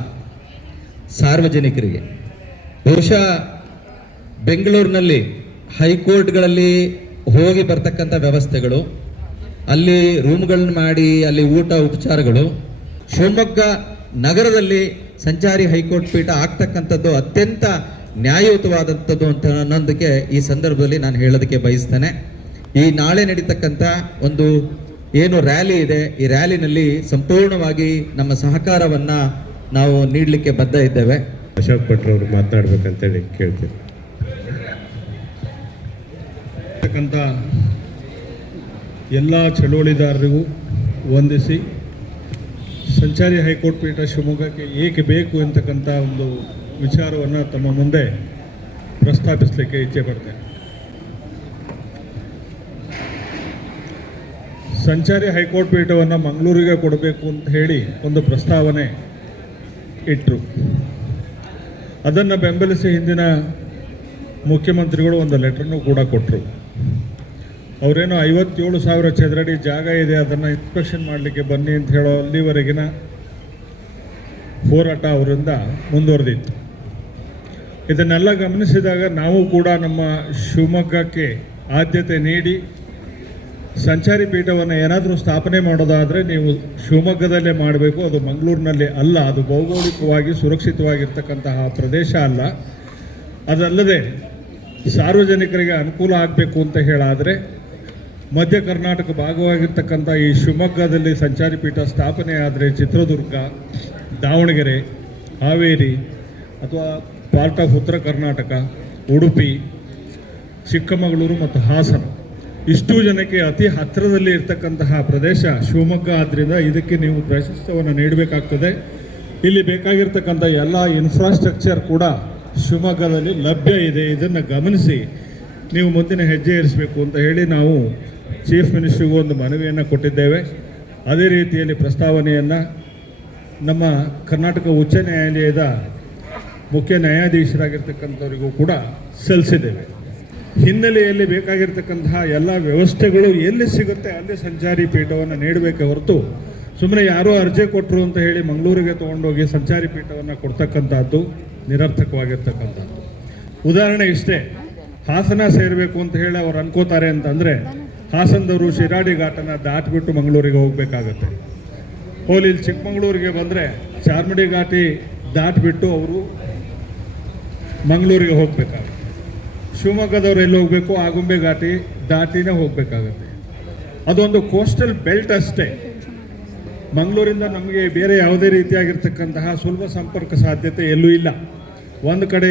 ಸಾರ್ವಜನಿಕರಿಗೆ. ಬಹುಶಃ ಬೆಂಗಳೂರಿನಲ್ಲಿ ಹೈಕೋರ್ಟ್ಗಳಲ್ಲಿ ಹೋಗಿ ಬರ್ತಕ್ಕಂಥ ವ್ಯವಸ್ಥೆಗಳು, ಅಲ್ಲಿ ರೂಮ್ಗಳನ್ನ ಮಾಡಿ ಅಲ್ಲಿ ಊಟ ಉಪಚಾರಗಳು, ಶಿವಮೊಗ್ಗ ನಗರದಲ್ಲಿ ಸಂಚಾರಿ ಹೈಕೋರ್ಟ್ ಪೀಠ ಆಗ್ತಕ್ಕಂಥದ್ದು ಅತ್ಯಂತ ನ್ಯಾಯಯುತವಾದಂಥದ್ದು ಅಂತ ಅನ್ನೋದಕ್ಕೆ ಈ ಸಂದರ್ಭದಲ್ಲಿ ನಾನು ಹೇಳೋದಕ್ಕೆ ಬಯಸ್ತೇನೆ. ಈ ನಾಳೆ ನಡೀತಕ್ಕಂಥ ಒಂದು ಏನು ರ್ಯಾಲಿ ಇದೆ, ಈ ರ್ಯಾಲಿನಲ್ಲಿ ಸಂಪೂರ್ಣವಾಗಿ ನಮ್ಮ ಸಹಕಾರವನ್ನು ನಾವು ನೀಡಲಿಕ್ಕೆ ಬದ್ಧ ಇದ್ದೇವೆ. ಅಶೋಕ್ ಭಟ್ರು ಅವರು ಮಾತನಾಡ್ಬೇಕಂತೇಳಿ ಕೇಳ್ತೀನಿ. ಎಲ್ಲ ಚಳುವಳಿದಾರರಿಗೂ ವಂದಿಸಿ, ಸಂಚಾರಿ ಹೈಕೋರ್ಟ್ ಪೀಠ ಶಿವಮೊಗ್ಗಕ್ಕೆ ಏಕೆ ಬೇಕು ಅಂತಕ್ಕಂಥ ಒಂದು ವಿಚಾರವನ್ನು ತಮ್ಮ ಮುಂದೆ ಪ್ರಸ್ತಾಪಿಸಲಿಕ್ಕೆ ಇಚ್ಛೆ ಪಡ್ತೇನೆ. ಸಂಚಾರಿ ಹೈಕೋರ್ಟ್ ಪೀಠವನ್ನು ಮಂಗಳೂರಿಗೆ ಕೊಡಬೇಕು ಅಂತ ಹೇಳಿ ಒಂದು ಪ್ರಸ್ತಾವನೆ ಇಟ್ಟರು. ಅದನ್ನು ಬೆಂಬಲಿಸಿ ಹಿಂದಿನ ಮುಖ್ಯಮಂತ್ರಿಗಳು ಒಂದು ಲೆಟ್ರನ್ನು ಕೂಡ ಕೊಟ್ಟರು. ಅವರೇನೋ 57,000 ಚದರಡಿ ಜಾಗ ಇದೆ, ಅದನ್ನು ಇನ್ಸ್ಪೆಕ್ಷನ್ ಮಾಡಲಿಕ್ಕೆ ಬನ್ನಿ ಅಂತ ಹೇಳೋ ಅಲ್ಲಿವರೆಗಿನ ಹೋರಾಟ ಅವರಿಂದ ಮುಂದುವರೆದಿತ್ತು. ಇದನ್ನೆಲ್ಲ ಗಮನಿಸಿದಾಗ ನಾವು ಕೂಡ ನಮ್ಮ ಶಿವಮೊಗ್ಗಕ್ಕೆ ಆದ್ಯತೆ ನೀಡಿ ಸಂಚಾರಿ ಪೀಠವನ್ನು ಏನಾದರೂ ಸ್ಥಾಪನೆ ಮಾಡೋದಾದರೆ ನೀವು ಶಿವಮೊಗ್ಗದಲ್ಲೇ ಮಾಡಬೇಕು, ಅದು ಮಂಗಳೂರಿನಲ್ಲಿ ಅಲ್ಲ, ಅದು ಭೌಗೋಳಿಕವಾಗಿ ಸುರಕ್ಷಿತವಾಗಿರ್ತಕ್ಕಂತಹ ಪ್ರದೇಶ ಅಲ್ಲ. ಅದಲ್ಲದೆ ಸಾರ್ವಜನಿಕರಿಗೆ ಅನುಕೂಲ ಆಗಬೇಕು ಅಂತ ಹೇಳಾದರೆ ಮಧ್ಯ ಕರ್ನಾಟಕ ಭಾಗವಾಗಿರ್ತಕ್ಕಂಥ ಈ ಶಿವಮೊಗ್ಗದಲ್ಲಿ ಸಂಚಾರಿ ಪೀಠ ಸ್ಥಾಪನೆ ಆದರೆ ಚಿತ್ರದುರ್ಗ, ದಾವಣಗೆರೆ, ಹಾವೇರಿ ಅಥವಾ ಪಾರ್ಟ್ ಆಫ್ ಉತ್ತರ ಕರ್ನಾಟಕ, ಉಡುಪಿ, ಚಿಕ್ಕಮಗಳೂರು ಮತ್ತು ಹಾಸನ ಇಷ್ಟೂ ಜನಕ್ಕೆ ಅತಿ ಹತ್ತಿರದಲ್ಲಿ ಇರ್ತಕ್ಕಂತಹ ಪ್ರದೇಶ ಶಿವಮೊಗ್ಗ. ಆದ್ದರಿಂದ ಇದಕ್ಕೆ ನೀವು ಪ್ರಾಶಸ್ತ್ಯವನ್ನು ನೀಡಬೇಕಾಗ್ತದೆ. ಇಲ್ಲಿ ಬೇಕಾಗಿರ್ತಕ್ಕಂಥ ಎಲ್ಲ ಇನ್ಫ್ರಾಸ್ಟ್ರಕ್ಚರ್ ಕೂಡ ಶಿವಮೊಗ್ಗದಲ್ಲಿ ಲಭ್ಯ ಇದೆ. ಇದನ್ನು ಗಮನಿಸಿ ನೀವು ಮುಂದಿನ ಹೆಜ್ಜೆ ಇರಿಸಬೇಕು ಅಂತ ಹೇಳಿ ನಾವು ಚೀಫ್ ಮಿನಿಸ್ಟ್ರಿಗೂ ಒಂದು ಮನವಿಯನ್ನು ಕೊಟ್ಟಿದ್ದೇವೆ. ಅದೇ ರೀತಿಯಲ್ಲಿ ಪ್ರಸ್ತಾವನೆಯನ್ನು ನಮ್ಮ ಕರ್ನಾಟಕ ಉಚ್ಚ ನ್ಯಾಯಾಲಯದ ಮುಖ್ಯ ನ್ಯಾಯಾಧೀಶರಾಗಿರ್ತಕ್ಕಂಥವರಿಗೂ ಕೂಡ ಸಲ್ಲಿಸಿದ್ದೇವೆ. ಹಿನ್ನೆಲೆಯಲ್ಲಿ ಬೇಕಾಗಿರ್ತಕ್ಕಂತಹ ಎಲ್ಲ ವ್ಯವಸ್ಥೆಗಳು ಎಲ್ಲಿ ಸಿಗುತ್ತೆ ಅಲ್ಲಿ ಸಂಚಾರಿ ಪೀಠವನ್ನು ನೀಡಬೇಕೆ ಹೊರತು ಸುಮ್ಮನೆ ಯಾರೋ ಅರ್ಜಿ ಕೊಟ್ಟರು ಅಂತ ಹೇಳಿ ಮಂಗಳೂರಿಗೆ ತೊಗೊಂಡೋಗಿ ಸಂಚಾರಿ ಪೀಠವನ್ನು ಕೊಡ್ತಕ್ಕಂಥದ್ದು ನಿರರ್ಥಕವಾಗಿರ್ತಕ್ಕಂಥದ್ದು. ಉದಾಹರಣೆ ಇಷ್ಟೇ, ಹಾಸನ ಸೇರಬೇಕು ಅಂತ ಹೇಳಿ ಅವ್ರು ಅನ್ಕೋತಾರೆ ಅಂತಂದರೆ ಹಾಸನದವರು ಶಿರಾಡಿ ಘಾಟನ್ನು ದಾಟಿಬಿಟ್ಟು ಮಂಗಳೂರಿಗೆ ಹೋಗಬೇಕಾಗತ್ತೆ. ಹೋಲಿ ಚಿಕ್ಕಮಗಳೂರಿಗೆ ಬಂದರೆ ಚಾರ್ಮಡಿ ಘಾಟಿ ದಾಟಿಬಿಟ್ಟು ಅವರು ಮಂಗಳೂರಿಗೆ ಹೋಗಬೇಕಾಗುತ್ತೆ. ಶಿವಮೊಗ್ಗದವ್ರು ಎಲ್ಲಿ ಹೋಗಬೇಕು, ಆಗುಂಬೆ ಘಾಟಿ ದಾಟಿನೇ ಹೋಗಬೇಕಾಗತ್ತೆ. ಅದೊಂದು ಕೋಸ್ಟಲ್ ಬೆಲ್ಟ್ ಅಷ್ಟೇ. ಮಂಗಳೂರಿಂದ ನಮಗೆ ಬೇರೆ ಯಾವುದೇ ರೀತಿಯಾಗಿರ್ತಕ್ಕಂತಹ ಸುಲಭ ಸಂಪರ್ಕ ಸಾಧ್ಯತೆ ಎಲ್ಲೂ ಇಲ್ಲ. ಒಂದು ಕಡೆ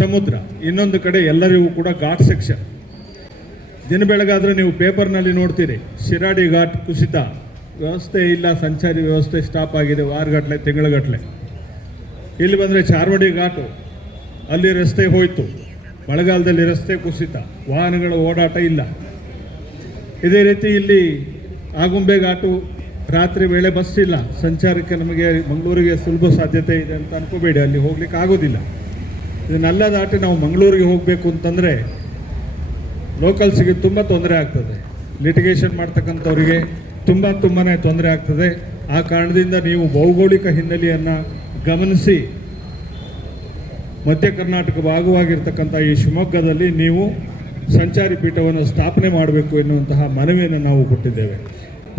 ಸಮುದ್ರ, ಇನ್ನೊಂದು ಕಡೆ ಎಲ್ಲರಿಗೂ ಕೂಡ ಘಾಟ್ ಸೆಕ್ಷನ್. ದಿನ ಬೆಳಗಾದರೆ ನೀವು ಪೇಪರ್ನಲ್ಲಿ ನೋಡ್ತೀರಿ ಶಿರಾಡಿ ಘಾಟ್ ಕುಸಿತ, ವ್ಯವಸ್ಥೆ ಇಲ್ಲ, ಸಂಚಾರಿ ವ್ಯವಸ್ಥೆ ಸ್ಟಾಪ್ ಆಗಿದೆ ವಾರಗಟ್ಟಲೆ ತಿಂಗಳಗಟ್ಟಲೆ. ಇಲ್ಲಿ ಬಂದರೆ ಚಾರ್ಮಡಿ ಘಾಟು, ಅಲ್ಲಿ ರಸ್ತೆ ಹೋಯಿತು, ಮಳೆಗಾಲದಲ್ಲಿ ರಸ್ತೆ ಕುಸಿತ, ವಾಹನಗಳ ಓಡಾಟ ಇಲ್ಲ. ಇದೇ ರೀತಿ ಇಲ್ಲಿ ಆಗುಂಬೆ ಘಾಟು, ರಾತ್ರಿ ವೇಳೆ ಬಸ್ ಇಲ್ಲ, ಸಂಚಾರಕ್ಕೆ ನಮಗೆ ಮಂಗಳೂರಿಗೆ ಸುಲಭ ಸಾಧ್ಯತೆ ಇದೆ ಅಂತ ಅನ್ಕೋಬೇಡಿ, ಅಲ್ಲಿ ಹೋಗ್ಲಿಕ್ಕೆ ಆಗೋದಿಲ್ಲ. ಇದನ್ನೆಲ್ಲ ದಾಟಿ ನಾವು ಮಂಗಳೂರಿಗೆ ಹೋಗಬೇಕು ಅಂತಂದರೆ ಲೋಕಲ್ಸಿಗೆ ತುಂಬ ತೊಂದರೆ ಆಗ್ತದೆ. ಲಿಟಿಗೇಷನ್ ಮಾಡ್ತಕ್ಕಂಥವ್ರಿಗೆ ತುಂಬಾ ತೊಂದರೆ ಆಗ್ತದೆ. ಆ ಕಾರಣದಿಂದ ನೀವು ಭೌಗೋಳಿಕ ಹಿನ್ನೆಲೆಯನ್ನು ಗಮನಿಸಿ ಮಧ್ಯ ಕರ್ನಾಟಕ ಭಾಗವಾಗಿರ್ತಕ್ಕಂಥ ಈ ಶಿವಮೊಗ್ಗದಲ್ಲಿ ನೀವು ಸಂಚಾರಿ ಪೀಠವನ್ನು ಸ್ಥಾಪನೆ ಮಾಡಬೇಕು ಎನ್ನುವಂತಹ ಮನವಿಯನ್ನು ನಾವು ಕೊಟ್ಟಿದ್ದೇವೆ.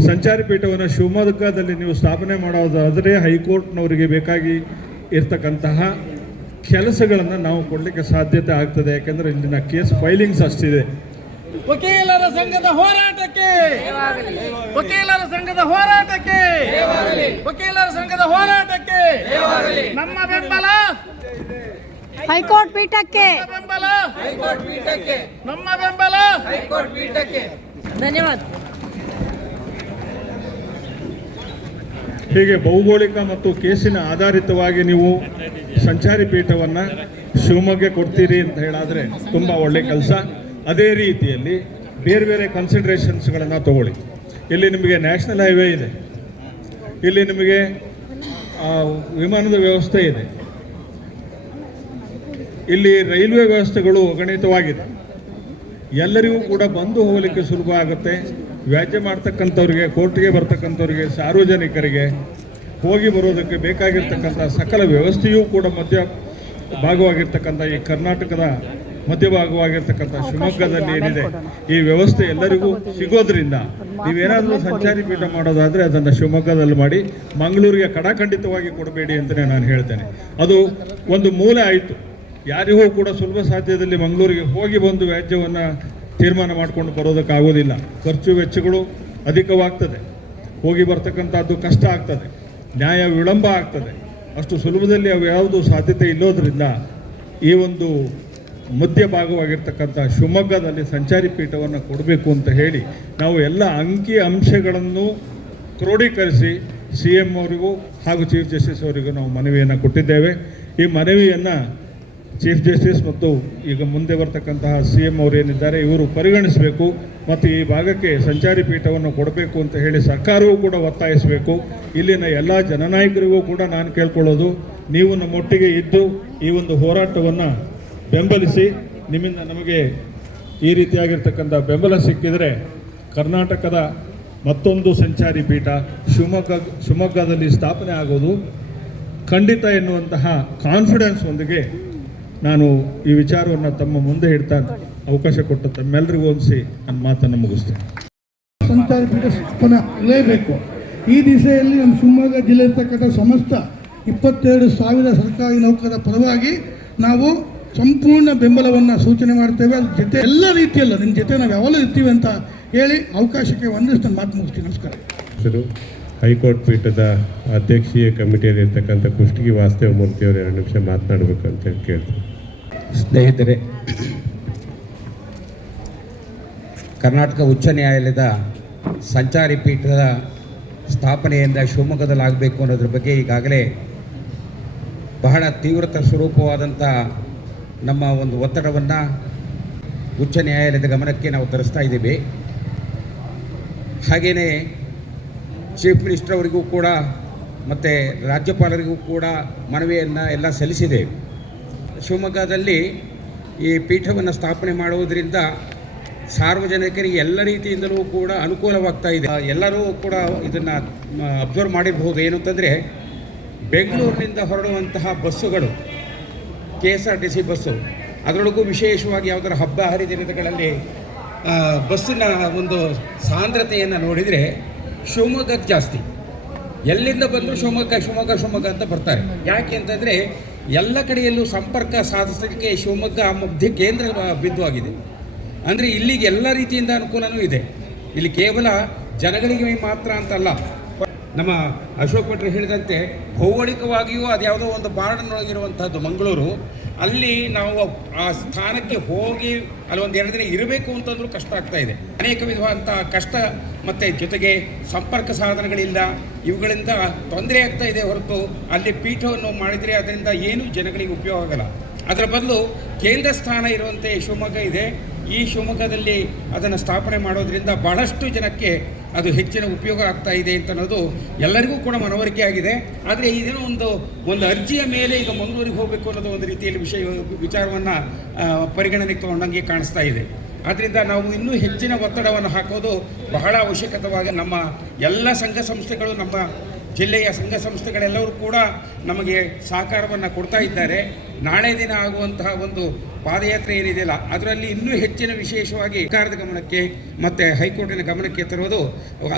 ಸಂಚಾರಿ ಪೀಠವನ್ನು ಶಿವಮೊಗ್ಗದಲ್ಲಿ ನೀವು ಸ್ಥಾಪನೆ ಮಾಡೋದಾದರೆ ಹೈಕೋರ್ಟ್ನವರಿಗೆ ಬೇಕಾಗಿ ಇರ್ತಕ್ಕಂತಹ ಕೆಲಸಗಳನ್ನು ನಾವು ಕೊಡಲಿಕ್ಕೆ ಸಾಧ್ಯತೆ ಆಗ್ತದೆ. ಯಾಕೆಂದರೆ ಇಲ್ಲಿನ ಕೇಸ್ ಫೈಲಿಂಗ್ಸ್ ಅಷ್ಟಿದೆ. ವಕೀಲರ ಸಂಘದ ಹೋರಾಟಕ್ಕೆ, ವಕೀಲರ ಸಂಘದ ಹೋರಾಟಕ್ಕೆ, ವಕೀಲರ ಸಂಘದ ಹೋರಾಟಕ್ಕೆ ನಮ್ಮ ಬೆಂಬಲ, ಹೈಕೋರ್ಟ್ ಪೀಠಕ್ಕೆ ಬೆಂಬಲ, ನಮ್ಮ ಬೆಂಬಲ. ಧನ್ಯವಾದ. ಹೀಗೆ ಭೌಗೋಳಿಕ ಮತ್ತು ಕೇಸಿನ ಆಧಾರಿತವಾಗಿ ನೀವು ಸಂಚಾರಿ ಪೀಠವನ್ನು ಶಿವಮೊಗ್ಗ ಕೊಡ್ತೀರಿ ಅಂತ ಹೇಳಾದರೆ ತುಂಬ ಒಳ್ಳೆ ಕೆಲಸ. ಅದೇ ರೀತಿಯಲ್ಲಿ ಬೇರೆ ಬೇರೆ ಕನ್ಸಿಡರೇಷನ್ಸ್ಗಳನ್ನು ತಗೊಳ್ಳಿ. ಇಲ್ಲಿ ನಿಮಗೆ ನ್ಯಾಷನಲ್ ಹೈವೇ ಇದೆ, ಇಲ್ಲಿ ನಿಮಗೆ ವಿಮಾನದ ವ್ಯವಸ್ಥೆ ಇದೆ, ಇಲ್ಲಿ ರೈಲ್ವೆ ವ್ಯವಸ್ಥೆಗಳು ಅಗಣಿತವಾಗಿದೆ. ಎಲ್ಲರಿಗೂ ಕೂಡ ಬಂದು ಹೋಗಲಿಕ್ಕೆ ಸುಲಭ ಆಗುತ್ತೆ. ವ್ಯಾಜ್ಯ ಮಾಡ್ತಕ್ಕಂಥವ್ರಿಗೆ, ಕೋರ್ಟ್ಗೆ ಬರ್ತಕ್ಕಂಥವ್ರಿಗೆ, ಸಾರ್ವಜನಿಕರಿಗೆ ಹೋಗಿ ಬರೋದಕ್ಕೆ ಬೇಕಾಗಿರ್ತಕ್ಕಂಥ ಸಕಲ ವ್ಯವಸ್ಥೆಯೂ ಕೂಡ ಮಧ್ಯ ಭಾಗವಾಗಿರ್ತಕ್ಕಂಥ ಈ ಕರ್ನಾಟಕದ ಮಧ್ಯಭಾಗವಾಗಿರ್ತಕ್ಕಂಥ ಶಿವಮೊಗ್ಗದಲ್ಲಿ ಏನಿದೆ ಈ ವ್ಯವಸ್ಥೆ ಎಲ್ಲರಿಗೂ ಸಿಗೋದ್ರಿಂದ ನೀವೇನಾದರೂ ಸಂಚಾರಿ ಪೀಠ ಮಾಡೋದಾದರೆ ಅದನ್ನು ಶಿವಮೊಗ್ಗದಲ್ಲಿ ಮಾಡಿ, ಮಂಗಳೂರಿಗೆ ಕಡಾಖಂಡಿತವಾಗಿ ಕೊಡಬೇಡಿ ಅಂತಲೇ ನಾನು ಹೇಳ್ತೇನೆ. ಅದು ಒಂದು ಮೂಲೆ ಆಯಿತು. ಯಾರಿಗೂ ಕೂಡ ಸುಲಭ ಸಾಧ್ಯದಲ್ಲಿ ಮಂಗಳೂರಿಗೆ ಹೋಗಿ ಬಂದು ವ್ಯಾಜ್ಯವನ್ನು ತೀರ್ಮಾನ ಮಾಡಿಕೊಂಡು ಬರೋದಕ್ಕಾಗೋದಿಲ್ಲ. ಖರ್ಚು ವೆಚ್ಚಗಳು ಅಧಿಕವಾಗ್ತದೆ, ಹೋಗಿ ಬರ್ತಕ್ಕಂಥದ್ದು ಕಷ್ಟ ಆಗ್ತದೆ, ನ್ಯಾಯ ವಿಳಂಬ ಆಗ್ತದೆ. ಅಷ್ಟು ಸುಲಭದಲ್ಲಿ ಅವು ಯಾವುದು ಸಾಧ್ಯತೆ ಇಲ್ಲೋದ್ರಿಂದ ಈ ಒಂದು ಮಧ್ಯ ಭಾಗವಾಗಿರ್ತಕ್ಕಂಥ ಶಿವಮೊಗ್ಗದಲ್ಲಿ ಸಂಚಾರಿ ಪೀಠವನ್ನು ಕೊಡಬೇಕು ಅಂತ ಹೇಳಿ ನಾವು ಎಲ್ಲ ಅಂಕಿ ಅಂಶಗಳನ್ನು ಕ್ರೋಢೀಕರಿಸಿ CM ಅವರಿಗೂ ಹಾಗೂ ಚೀಫ್ ಜಸ್ಟಿಸ್ ಅವರಿಗೂ ನಾವು ಮನವಿಯನ್ನು ಕೊಟ್ಟಿದ್ದೇವೆ. ಈ ಮನವಿಯನ್ನು ಚೀಫ್ ಜಸ್ಟಿಸ್ ಮತ್ತು ಈಗ ಮುಂದೆ ಬರ್ತಕ್ಕಂತಹ CM ಅವರು ಏನಿದ್ದಾರೆ ಇವರು ಪರಿಗಣಿಸಬೇಕು ಮತ್ತು ಈ ಭಾಗಕ್ಕೆ ಸಂಚಾರಿ ಪೀಠವನ್ನು ಕೊಡಬೇಕು ಅಂತ ಹೇಳಿ ಸರ್ಕಾರವೂ ಕೂಡ ಒತ್ತಾಯಿಸಬೇಕು. ಇಲ್ಲಿನ ಎಲ್ಲ ಜನನಾಯಕರಿಗೂ ಕೂಡ ನಾನು ಕೇಳ್ಕೊಳ್ಳೋದು, ನೀವು ನಮ್ಮೊಟ್ಟಿಗೆ ಇದ್ದು ಈ ಒಂದು ಹೋರಾಟವನ್ನು ಬೆಂಬಲಿಸಿ. ನಿಮ್ಮಿಂದ ನಮಗೆ ಈ ರೀತಿಯಾಗಿರ್ತಕ್ಕಂಥ ಬೆಂಬಲ ಸಿಕ್ಕಿದರೆ ಕರ್ನಾಟಕದ ಮತ್ತೊಂದು ಸಂಚಾರಿ ಪೀಠ ಶಿವಮೊಗ್ಗದಲ್ಲಿ ಸ್ಥಾಪನೆ ಆಗೋದು ಖಂಡಿತ ಎನ್ನುವಂತಹ ಕಾನ್ಫಿಡೆನ್ಸ್ ಒಂದಿಗೆ ನಾನು ಈ ವಿಚಾರವನ್ನು ತಮ್ಮ ಮುಂದೆ ಇಡ್ತಾ ಅವಕಾಶ ಕೊಟ್ಟು ತಮ್ಮೆಲ್ಲರಿಗೂ ಹೊಂದಿಸಿ ನನ್ನ ಮಾತನ್ನು ಮುಗಿಸ್ತೇನೆ. ಸಂಚಾರಿ ಪೀಠ ಸ್ಥಾಪನೆ ಆಗಲೇಬೇಕು. ಈ ದಿಸೆಯಲ್ಲಿ ನಮ್ಮ ಶಿವಮೊಗ್ಗ ಜಿಲ್ಲೆ ಇರ್ತಕ್ಕಂಥ ಸಮಸ್ತ 22,000 ಸರ್ಕಾರಿ ನೌಕರರ ಪರವಾಗಿ ನಾವು ಸಂಪೂರ್ಣ ಬೆಂಬಲವನ್ನು ಸೂಚನೆ ಮಾಡ್ತೇವೆ. ಅದ್ರ ಜೊತೆ ಎಲ್ಲ ರೀತಿಯಲ್ಲೂ ನಿಮ್ಮ ಜೊತೆ ನಾವು ಯಾವಾಗಲೂ ಇರ್ತೀವಿ ಅಂತ ಹೇಳಿ ಅವಕಾಶಕ್ಕೆ ಒಂದಿಷ್ಟು ನಾನು ಮಾತು ಮುಗಿಸ್ತೀನಿ. ನಮಸ್ಕಾರ. ಹೈಕೋರ್ಟ್ ಪೀಠದ ಅಧ್ಯಕ್ಷೀಯ ಕಮಿಟಿಯಲ್ಲಿ ಇರ್ತಕ್ಕಂಥ ಕುಷ್ಟಗಿ ವಾಸ್ತವ ಮೂರ್ತಿಯವರು 2 ನಿಮಿಷ ಮಾತನಾಡಬೇಕು ಅಂತ ಹೇಳಿ ಕೇಳ್ತೀನಿ. ಸ್ನೇಹಿತರೆ, ಕರ್ನಾಟಕ ಉಚ್ಚ ನ್ಯಾಯಾಲಯದ ಸಂಚಾರಿ ಪೀಠದ ಸ್ಥಾಪನೆಯಿಂದ ಶಿವಮೊಗ್ಗದಲ್ಲಿ ಆಗಬೇಕು ಅನ್ನೋದ್ರ ಬಗ್ಗೆ ಈಗಾಗಲೇ ಬಹಳ ತೀವ್ರತ ಸ್ವರೂಪವಾದಂಥ ನಮ್ಮ ಒಂದು ಒತ್ತಡವನ್ನು ಉಚ್ಚ ನ್ಯಾಯಾಲಯದ ಗಮನಕ್ಕೆ ನಾವು ತರಿಸ್ತಾ ಇದ್ದೀವಿ. ಹಾಗೆಯೇ ಚೀಫ್ ಮಿನಿಸ್ಟರ್ ಅವರಿಗೂ ಕೂಡ ಮತ್ತು ರಾಜ್ಯಪಾಲರಿಗೂ ಕೂಡ ಮನವಿಯನ್ನು ಎಲ್ಲ ಸಲ್ಲಿಸಿದೆ. ಶಿವಮೊಗ್ಗದಲ್ಲಿ ಈ ಪೀಠವನ್ನು ಸ್ಥಾಪನೆ ಮಾಡುವುದರಿಂದ ಸಾರ್ವಜನಿಕರಿಗೆ ಎಲ್ಲ ರೀತಿಯಿಂದಲೂ ಕೂಡ ಅನುಕೂಲವಾಗ್ತಾ ಇದೆ. ಎಲ್ಲರೂ ಕೂಡ ಇದನ್ನು ಅಬ್ಸರ್ವ್ ಮಾಡಿರ್ಬೋದು. ಏನು ಅಂತಂದರೆ, ಬೆಂಗಳೂರಿನಿಂದ ಹೊರಡುವಂತಹ ಬಸ್ಸುಗಳು, KSRTC ಬಸ್ಸು, ಅದರೊಳಗೂ ವಿಶೇಷವಾಗಿ ಯಾವುದರ ಹಬ್ಬ ಹರಿದಿನಗಳಲ್ಲಿ ಬಸ್ಸಿನ ಒಂದು ಸಾಂದ್ರತೆಯನ್ನು ನೋಡಿದರೆ ಶಿವಮೊಗ್ಗಕ್ಕೆ ಜಾಸ್ತಿ. ಎಲ್ಲಿಂದ ಬಂದರೂ ಶಿವಮೊಗ್ಗ ಅಂತ ಬರ್ತಾರೆ. ಯಾಕೆ ಅಂತಂದರೆ ಎಲ್ಲ ಕಡೆಯಲ್ಲೂ ಸಂಪರ್ಕ ಸಾಧಿಸಲಿಕ್ಕೆ ಶಿವಮೊಗ್ಗ ಮಧ್ಯ ಕೇಂದ್ರ ಬಿಂದು ಆಗಿದೆ. ಅಂದರೆ ಇಲ್ಲಿಗೆ ಎಲ್ಲ ರೀತಿಯಿಂದ ಅನುಕೂಲನೂ ಇದೆ. ಇಲ್ಲಿ ಕೇವಲ ಜನಗಳಿಗೆ ಮಾತ್ರ ಅಂತಲ್ಲ, ನಮ್ಮ ಅಶೋಕ್ ಭಟ್ರು ಹೇಳಿದಂತೆ ಭೌಗೋಳಿಕವಾಗಿಯೂ ಅದ್ಯಾವುದೋ ಒಂದು ಬಾರ್ಡರ್ನೊಳಗಿರುವಂಥದ್ದು ಮಂಗಳೂರು. ಅಲ್ಲಿ ನಾವು ಆ ಸ್ಥಾನಕ್ಕೆ ಹೋಗಿ ಅಲ್ಲಿ ಒಂದು 2 ದಿನ ಇರಬೇಕು ಅಂತಂದ್ರೂ ಕಷ್ಟ ಆಗ್ತಾ ಇದೆ. ಅನೇಕ ವಿಧವಾದಂಥ ಕಷ್ಟ ಮತ್ತು ಜೊತೆಗೆ ಸಂಪರ್ಕ ಸಾಧನಗಳಿಲ್ಲ. ಇವುಗಳಿಂದ ತೊಂದರೆ ಆಗ್ತಾ ಇದೆ ಹೊರತು ಅಲ್ಲಿ ಪೀಠವನ್ನು ಮಾಡಿದರೆ ಅದರಿಂದ ಏನೂ ಜನಗಳಿಗೆ ಉಪಯೋಗ ಆಗಲ್ಲ. ಅದರ ಬದಲು ಕೇಂದ್ರ ಸ್ಥಾನ ಇರುವಂತೆ ಶಿವಮೊಗ್ಗ ಇದೆ. ಈ ಶಿವಮೊಗ್ಗದಲ್ಲಿ ಅದನ್ನು ಸ್ಥಾಪನೆ ಮಾಡೋದ್ರಿಂದ ಬಹಳಷ್ಟು ಜನಕ್ಕೆ ಅದು ಹೆಚ್ಚಿನ ಉಪಯೋಗ ಆಗ್ತಾ ಇದೆ ಅಂತ ಅನ್ನೋದು ಎಲ್ಲರಿಗೂ ಕೂಡ ಮನವರಿಕೆ ಆಗಿದೆ. ಆದರೆ ಇದೇನೋ ಒಂದು ಅರ್ಜಿಯ ಮೇಲೆ ಈಗ ಮಂಗಳೂರಿಗೆ ಹೋಗಬೇಕು ಅನ್ನೋದು ಒಂದು ರೀತಿಯಲ್ಲಿ ವಿಚಾರವನ್ನು ಪರಿಗಣನೆಗೆ ತಗೊಂಡಂಗೆ ಕಾಣಿಸ್ತಾ ಇದೆ. ಆದ್ದರಿಂದ ನಾವು ಇನ್ನೂ ಹೆಚ್ಚಿನ ಒತ್ತಡವನ್ನು ಹಾಕೋದು ಬಹಳ ಅವಶ್ಯಕತೆವಾಗಿ ನಮ್ಮ ಎಲ್ಲ ಸಂಘ ಸಂಸ್ಥೆಗಳು, ನಮ್ಮ ಜಿಲ್ಲೆಯ ಸಂಘ ಸಂಸ್ಥೆಗಳೆಲ್ಲರೂ ಕೂಡ ನಮಗೆ ಸಹಕಾರವನ್ನು ಕೊಡ್ತಾ ಇದ್ದಾರೆ. ನಾಳೆ ದಿನ ಆಗುವಂತಹ ಒಂದು ಪಾದಯಾತ್ರೆ ಏನಿದೆಯಲ್ಲ ಅದರಲ್ಲಿ ಇನ್ನೂ ಹೆಚ್ಚಿನ ವಿಶೇಷವಾಗಿ ಸರ್ಕಾರದ ಗಮನಕ್ಕೆ ಮತ್ತು ಹೈಕೋರ್ಟಿನ ಗಮನಕ್ಕೆ ತರುವುದು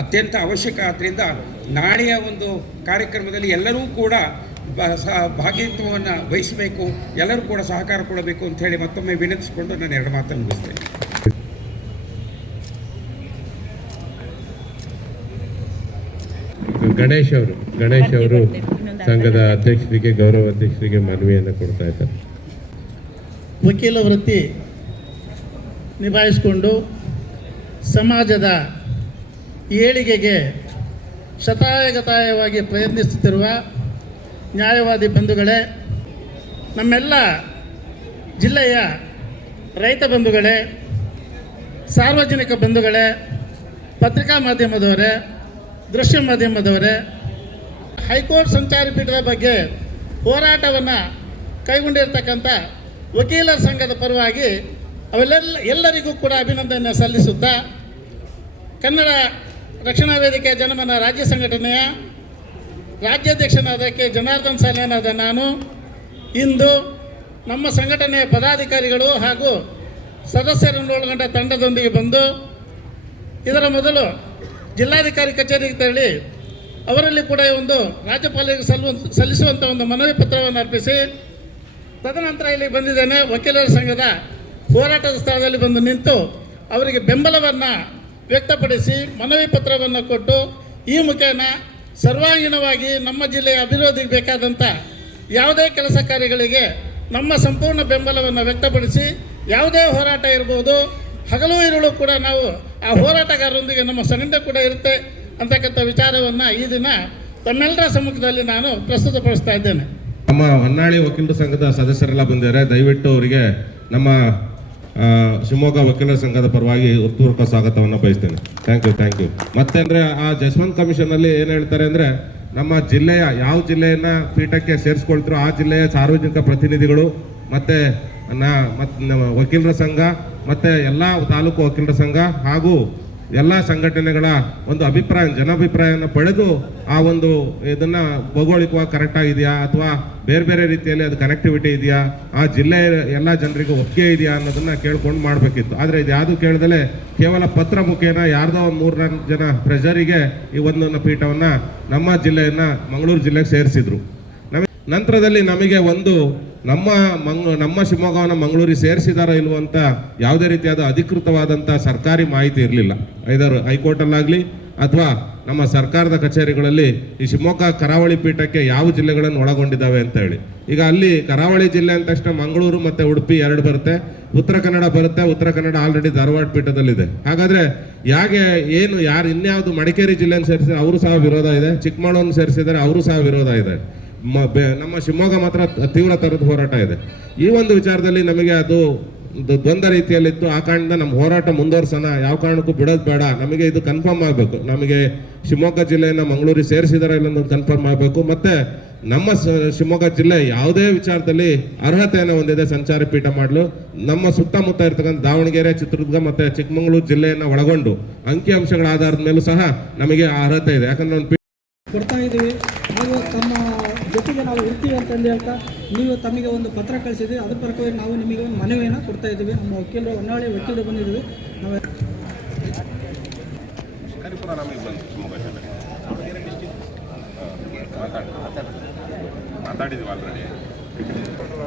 ಅತ್ಯಂತ ಅವಶ್ಯಕ. ಆದ್ದರಿಂದ ನಾಳೆಯ ಒಂದು ಕಾರ್ಯಕ್ರಮದಲ್ಲಿ ಎಲ್ಲರೂ ಕೂಡ ಭಾಗಿತ್ವವನ್ನು ವಹಿಸಬೇಕು, ಎಲ್ಲರೂ ಕೂಡ ಸಹಕಾರ ಕೊಡಬೇಕು ಅಂತ ಹೇಳಿ ಮತ್ತೊಮ್ಮೆ ವಿನಂತಿಸಿಕೊಂಡು ನಾನು 2 ಮಾತನ್ನು ಮುಗಿಸ್ತೇನೆ. ಗಣೇಶ್ ಅವರು ಸಂಘದ ಅಧ್ಯಕ್ಷರಿಗೆ ಗೌರವ ಅಧ್ಯಕ್ಷರಿಗೆ ಮನವಿಯನ್ನು ಕೊಡ್ತಾ ಇದ್ದಾರೆ. ವಕೀಲ ವೃತ್ತಿ ನಿಭಾಯಿಸಿಕೊಂಡು ಸಮಾಜದ ಏಳಿಗೆಗೆ ಶತಾಯಗತಾಯವಾಗಿ ಪ್ರಯತ್ನಿಸುತ್ತಿರುವ ನ್ಯಾಯವಾದಿ ಬಂಧುಗಳೇ, ನಮ್ಮೆಲ್ಲ ಜಿಲ್ಲೆಯ ರೈತ ಬಂಧುಗಳೇ, ಸಾರ್ವಜನಿಕ ಬಂಧುಗಳೇ, ಪತ್ರಿಕಾ ಮಾಧ್ಯಮದವರೇ, ದೃಶ್ಯ ಮಾಧ್ಯಮದವರೇ, ಹೈಕೋರ್ಟ್ ಸಂಚಾರಿ ಪೀಠದ ಬಗ್ಗೆ ಹೋರಾಟವನ್ನು ಕೈಗೊಂಡಿರ್ತಕ್ಕಂಥ ವಕೀಲರ ಸಂಘದ ಪರವಾಗಿ ಎಲ್ಲರಿಗೂ ಕೂಡ ಅಭಿನಂದನೆ ಸಲ್ಲಿಸುತ್ತಾ, ಕನ್ನಡ ರಕ್ಷಣಾ ವೇದಿಕೆ ಜನಮನ ರಾಜ್ಯ ಸಂಘಟನೆಯ ರಾಜ್ಯಾಧ್ಯಕ್ಷನಾದ ಕೆ ಜನಾರ್ದನ್ ಸಾಲೇನಾದ ನಾನು ಇಂದು ನಮ್ಮ ಸಂಘಟನೆಯ ಪದಾಧಿಕಾರಿಗಳು ಹಾಗೂ ಸದಸ್ಯರನ್ನು ಒಳಗೊಂಡ ತಂಡದೊಂದಿಗೆ ಬಂದು ಇದರ ಮೊದಲು ಜಿಲ್ಲಾಧಿಕಾರಿ ಕಚೇರಿಗೆ ತೆರಳಿ ಅವರಲ್ಲಿ ಕೂಡ ಒಂದು ರಾಜ್ಯಪಾಲರಿಗೆ ಸಲ್ಲಿಸುವಂಥ ಒಂದು ಮನವಿ ಪತ್ರವನ್ನು ಅರ್ಪಿಸಿ, ತದನಂತರ ಇಲ್ಲಿ ಬಂದಿದ್ದೇನೆ. ವಕೀಲರ ಸಂಘದ ಹೋರಾಟದ ಸ್ಥಳದಲ್ಲಿ ಬಂದು ನಿಂತು ಅವರಿಗೆ ಬೆಂಬಲವನ್ನು ವ್ಯಕ್ತಪಡಿಸಿ ಮನವಿ ಪತ್ರವನ್ನು ಕೊಟ್ಟು, ಈ ಮುಖೇನ ಸರ್ವಾಂಗೀಣವಾಗಿ ನಮ್ಮ ಜಿಲ್ಲೆಯ ಅಭಿವೃದ್ಧಿಗೆ ಬೇಕಾದಂಥ ಯಾವುದೇ ಕೆಲಸ ಕಾರ್ಯಗಳಿಗೆ ನಮ್ಮ ಸಂಪೂರ್ಣ ಬೆಂಬಲವನ್ನು ವ್ಯಕ್ತಪಡಿಸಿ, ಯಾವುದೇ ಹೋರಾಟ ಇರ್ಬೋದು, ಹಗಲು ಇರುಳು ಕೂಡ ನಾವು ಆ ಹೋರಾಟಗಾರರೊಂದಿಗೆ ನಮ್ಮ ಸಂಘಟನೆ ಕೂಡ ಇರುತ್ತೆ ಅಂತಕ್ಕಂಥ ವಿಚಾರವನ್ನು ಈ ದಿನ ತಮ್ಮೆಲ್ಲರ ಸಮ್ಮುಖದಲ್ಲಿ ನಾನು ಪ್ರಸ್ತುತಪಡಿಸ್ತಾ ಇದ್ದೇನೆ. ನಮ್ಮ ಹೊನ್ನಾಳಿ ವಕೀಲರ ಸಂಘದ ಸದಸ್ಯರೆಲ್ಲ ಬಂದಿದ್ದಾರೆ. ದಯವಿಟ್ಟು ಅವರಿಗೆ ನಮ್ಮ ಶಿವಮೊಗ್ಗ ವಕೀಲರ ಸಂಘದ ಪರವಾಗಿ ಹೃತ್ಪೂರ್ವಕ ಸ್ವಾಗತವನ್ನು ಬಯಸ್ತೇನೆ. Thank you. ಮತ್ತೆ ಅಂದರೆ ಆ ಜಸ್ವಂತ್ ಕಮಿಷನಲ್ಲಿ ಏನು ಹೇಳ್ತಾರೆ ಅಂದರೆ, ನಮ್ಮ ಜಿಲ್ಲೆಯ ಯಾವ ಜಿಲ್ಲೆಯನ್ನು ಪೀಠಕ್ಕೆ ಸೇರಿಸ್ಕೊಳ್ತಾರೋ ಆ ಜಿಲ್ಲೆಯ ಸಾರ್ವಜನಿಕ ಪ್ರತಿನಿಧಿಗಳು ಮತ್ತು ವಕೀಲರ ಸಂಘ ಮತ್ತು ಎಲ್ಲ ತಾಲೂಕು ವಕೀಲರ ಸಂಘ ಹಾಗೂ ಎಲ್ಲ ಸಂಘಟನೆಗಳ ಒಂದು ಜನಾಭಿಪ್ರಾಯವನ್ನು ಪಡೆದು ಆ ಒಂದು ಇದನ್ನು ಭೌಗೋಳಿಕವಾಗಿ ಕರೆಕ್ಟ್ ಆಗಿದೆಯಾ ಅಥವಾ ಬೇರೆ ಬೇರೆ ರೀತಿಯಲ್ಲಿ ಅದು ಕನೆಕ್ಟಿವಿಟಿ ಇದೆಯಾ, ಆ ಜಿಲ್ಲೆಯ ಎಲ್ಲ ಜನರಿಗೆ ಒಪ್ಪಿಗೆ ಇದೆಯಾ ಅನ್ನೋದನ್ನು ಕೇಳ್ಕೊಂಡು ಮಾಡಬೇಕಿತ್ತು. ಆದರೆ ಇದು ಯಾವುದು ಕೇಳ್ದಲೇ ಕೇವಲ ಪತ್ರ ಮುಖೇನ ಯಾರ್ದೋ ಒಂದು 3-4 ಜನ ಪ್ರೆಷರಿಗೆ ಈ ಒಂದು ಪೀಠವನ್ನು ನಮ್ಮ ಜಿಲ್ಲೆಯನ್ನು ಮಂಗಳೂರು ಜಿಲ್ಲೆಗೆ ಸೇರಿಸಿದ್ರು. ನಂತರದಲ್ಲಿ ನಮಗೆ ಒಂದು ನಮ್ಮ ಶಿವಮೊಗ್ಗವನ್ನು ಮಂಗಳೂರಿಗೆ ಸೇರಿಸಿದಾರೋ ಇಲ್ವೋ ಅಂತ ಯಾವುದೇ ರೀತಿಯಾದ ಅಧಿಕೃತವಾದಂಥ ಸರ್ಕಾರಿ ಮಾಹಿತಿ ಇರಲಿಲ್ಲ. ಐದಾರು ಹೈಕೋರ್ಟಲ್ಲಾಗಲಿ ಅಥವಾ ನಮ್ಮ ಸರ್ಕಾರದ ಕಚೇರಿಗಳಲ್ಲಿ ಈ ಶಿವಮೊಗ್ಗ ಕರಾವಳಿ ಪೀಠಕ್ಕೆ ಯಾವ ಜಿಲ್ಲೆಗಳನ್ನು ಒಳಗೊಂಡಿದ್ದಾವೆ ಅಂತ ಹೇಳಿ. ಈಗ ಅಲ್ಲಿ ಕರಾವಳಿ ಜಿಲ್ಲೆ ಅಂದ ತಕ್ಷಣ ಮಂಗಳೂರು ಮತ್ತು ಉಡುಪಿ 2 ಬರುತ್ತೆ, ಉತ್ತರ ಕನ್ನಡ ಬರುತ್ತೆ. ಉತ್ತರ ಕನ್ನಡ ಆಲ್ರೆಡಿ ಧಾರವಾಡ ಪೀಠದಲ್ಲಿದೆ. ಹಾಗಾದರೆ ಯಾರು ಇನ್ಯಾವುದು ಮಡಿಕೇರಿ ಜಿಲ್ಲೆಯನ್ನು ಸೇರಿಸಿದ್ರೆ ಅವರು ಸಹ ವಿರೋಧ ಇದೆ, ಚಿಕ್ಕಮಗಳೂರನ್ನು ಸೇರಿಸಿದರೆ ಅವರು ಸಹ ವಿರೋಧ ಇದೆ. ನಮ್ಮ ಶಿವಮೊಗ್ಗ ಮಾತ್ರ ತೀವ್ರ ಥರದ ಹೋರಾಟ ಇದೆ. ಈ ಒಂದು ವಿಚಾರದಲ್ಲಿ ನಮಗೆ ಅದು ದ್ವಂದ್ವ ರೀತಿಯಲ್ಲಿತ್ತು. ಆ ಕಾರಣದಿಂದ ನಮ್ಮ ಹೋರಾಟ ಮುಂದುವರ್ಸೋಣ, ಯಾವ ಕಾರಣಕ್ಕೂ ಬಿಡೋದು ಬೇಡ, ನಮಗೆ ಇದು ಕನ್ಫರ್ಮ್ ಆಗಬೇಕು. ನಮಗೆ ಶಿವಮೊಗ್ಗ ಜಿಲ್ಲೆಯನ್ನು ಮಂಗಳೂರಿಗೆ ಸೇರಿಸಿದಾರ ಇಲ್ಲ ಕನ್ಫರ್ಮ್ ಆಗಬೇಕು. ಮತ್ತು ನಮ್ಮ ಶಿವಮೊಗ್ಗ ಜಿಲ್ಲೆ ಯಾವುದೇ ವಿಚಾರದಲ್ಲಿ ಅರ್ಹತೆಯನ್ನು ಹೊಂದಿದೆ ಸಂಚಾರಿ ಪೀಠ ಮಾಡಲು. ನಮ್ಮ ಸುತ್ತಮುತ್ತ ಇರ್ತಕ್ಕಂಥ ದಾವಣಗೆರೆ, ಚಿತ್ರದುರ್ಗ ಮತ್ತು ಚಿಕ್ಕಮಗಳೂರು ಜಿಲ್ಲೆಯನ್ನು ಒಳಗೊಂಡು ಅಂಕಿಅಂಶಗಳ ಆಧಾರದ ಮೇಲೂ ಸಹ ನಮಗೆ ಆ ಅರ್ಹತೆ ಇದೆ. ಯಾಕಂದ್ರೆ ಒಂದು ಕೊಡ್ತಾ ಇದ್ದೀವಿ. ಹಾಗೂ ತಮ್ಮ ಜೊತೆಗೆ ನಾವು ಇರ್ತೀವಿ ಅಂತಂದು ಹೇಳ್ತಾ ನೀವು ತಮಗೆ ಒಂದು ಪತ್ರ ಕಳಿಸಿದ್ವಿ. ಅದ್ರ ಪ್ರಕಾರ ನಾವು ನಿಮಗೆ ಒಂದು ಮನವಿಯನ್ನು ಕೊಡ್ತಾ ಇದ್ದೀವಿ. ನಮ್ಮ ವಕೀಲರು ಹೊನ್ನಾಳಿ ವಕೀಲರು ಬಂದಿದ್ದೀವಿ. ನಾವು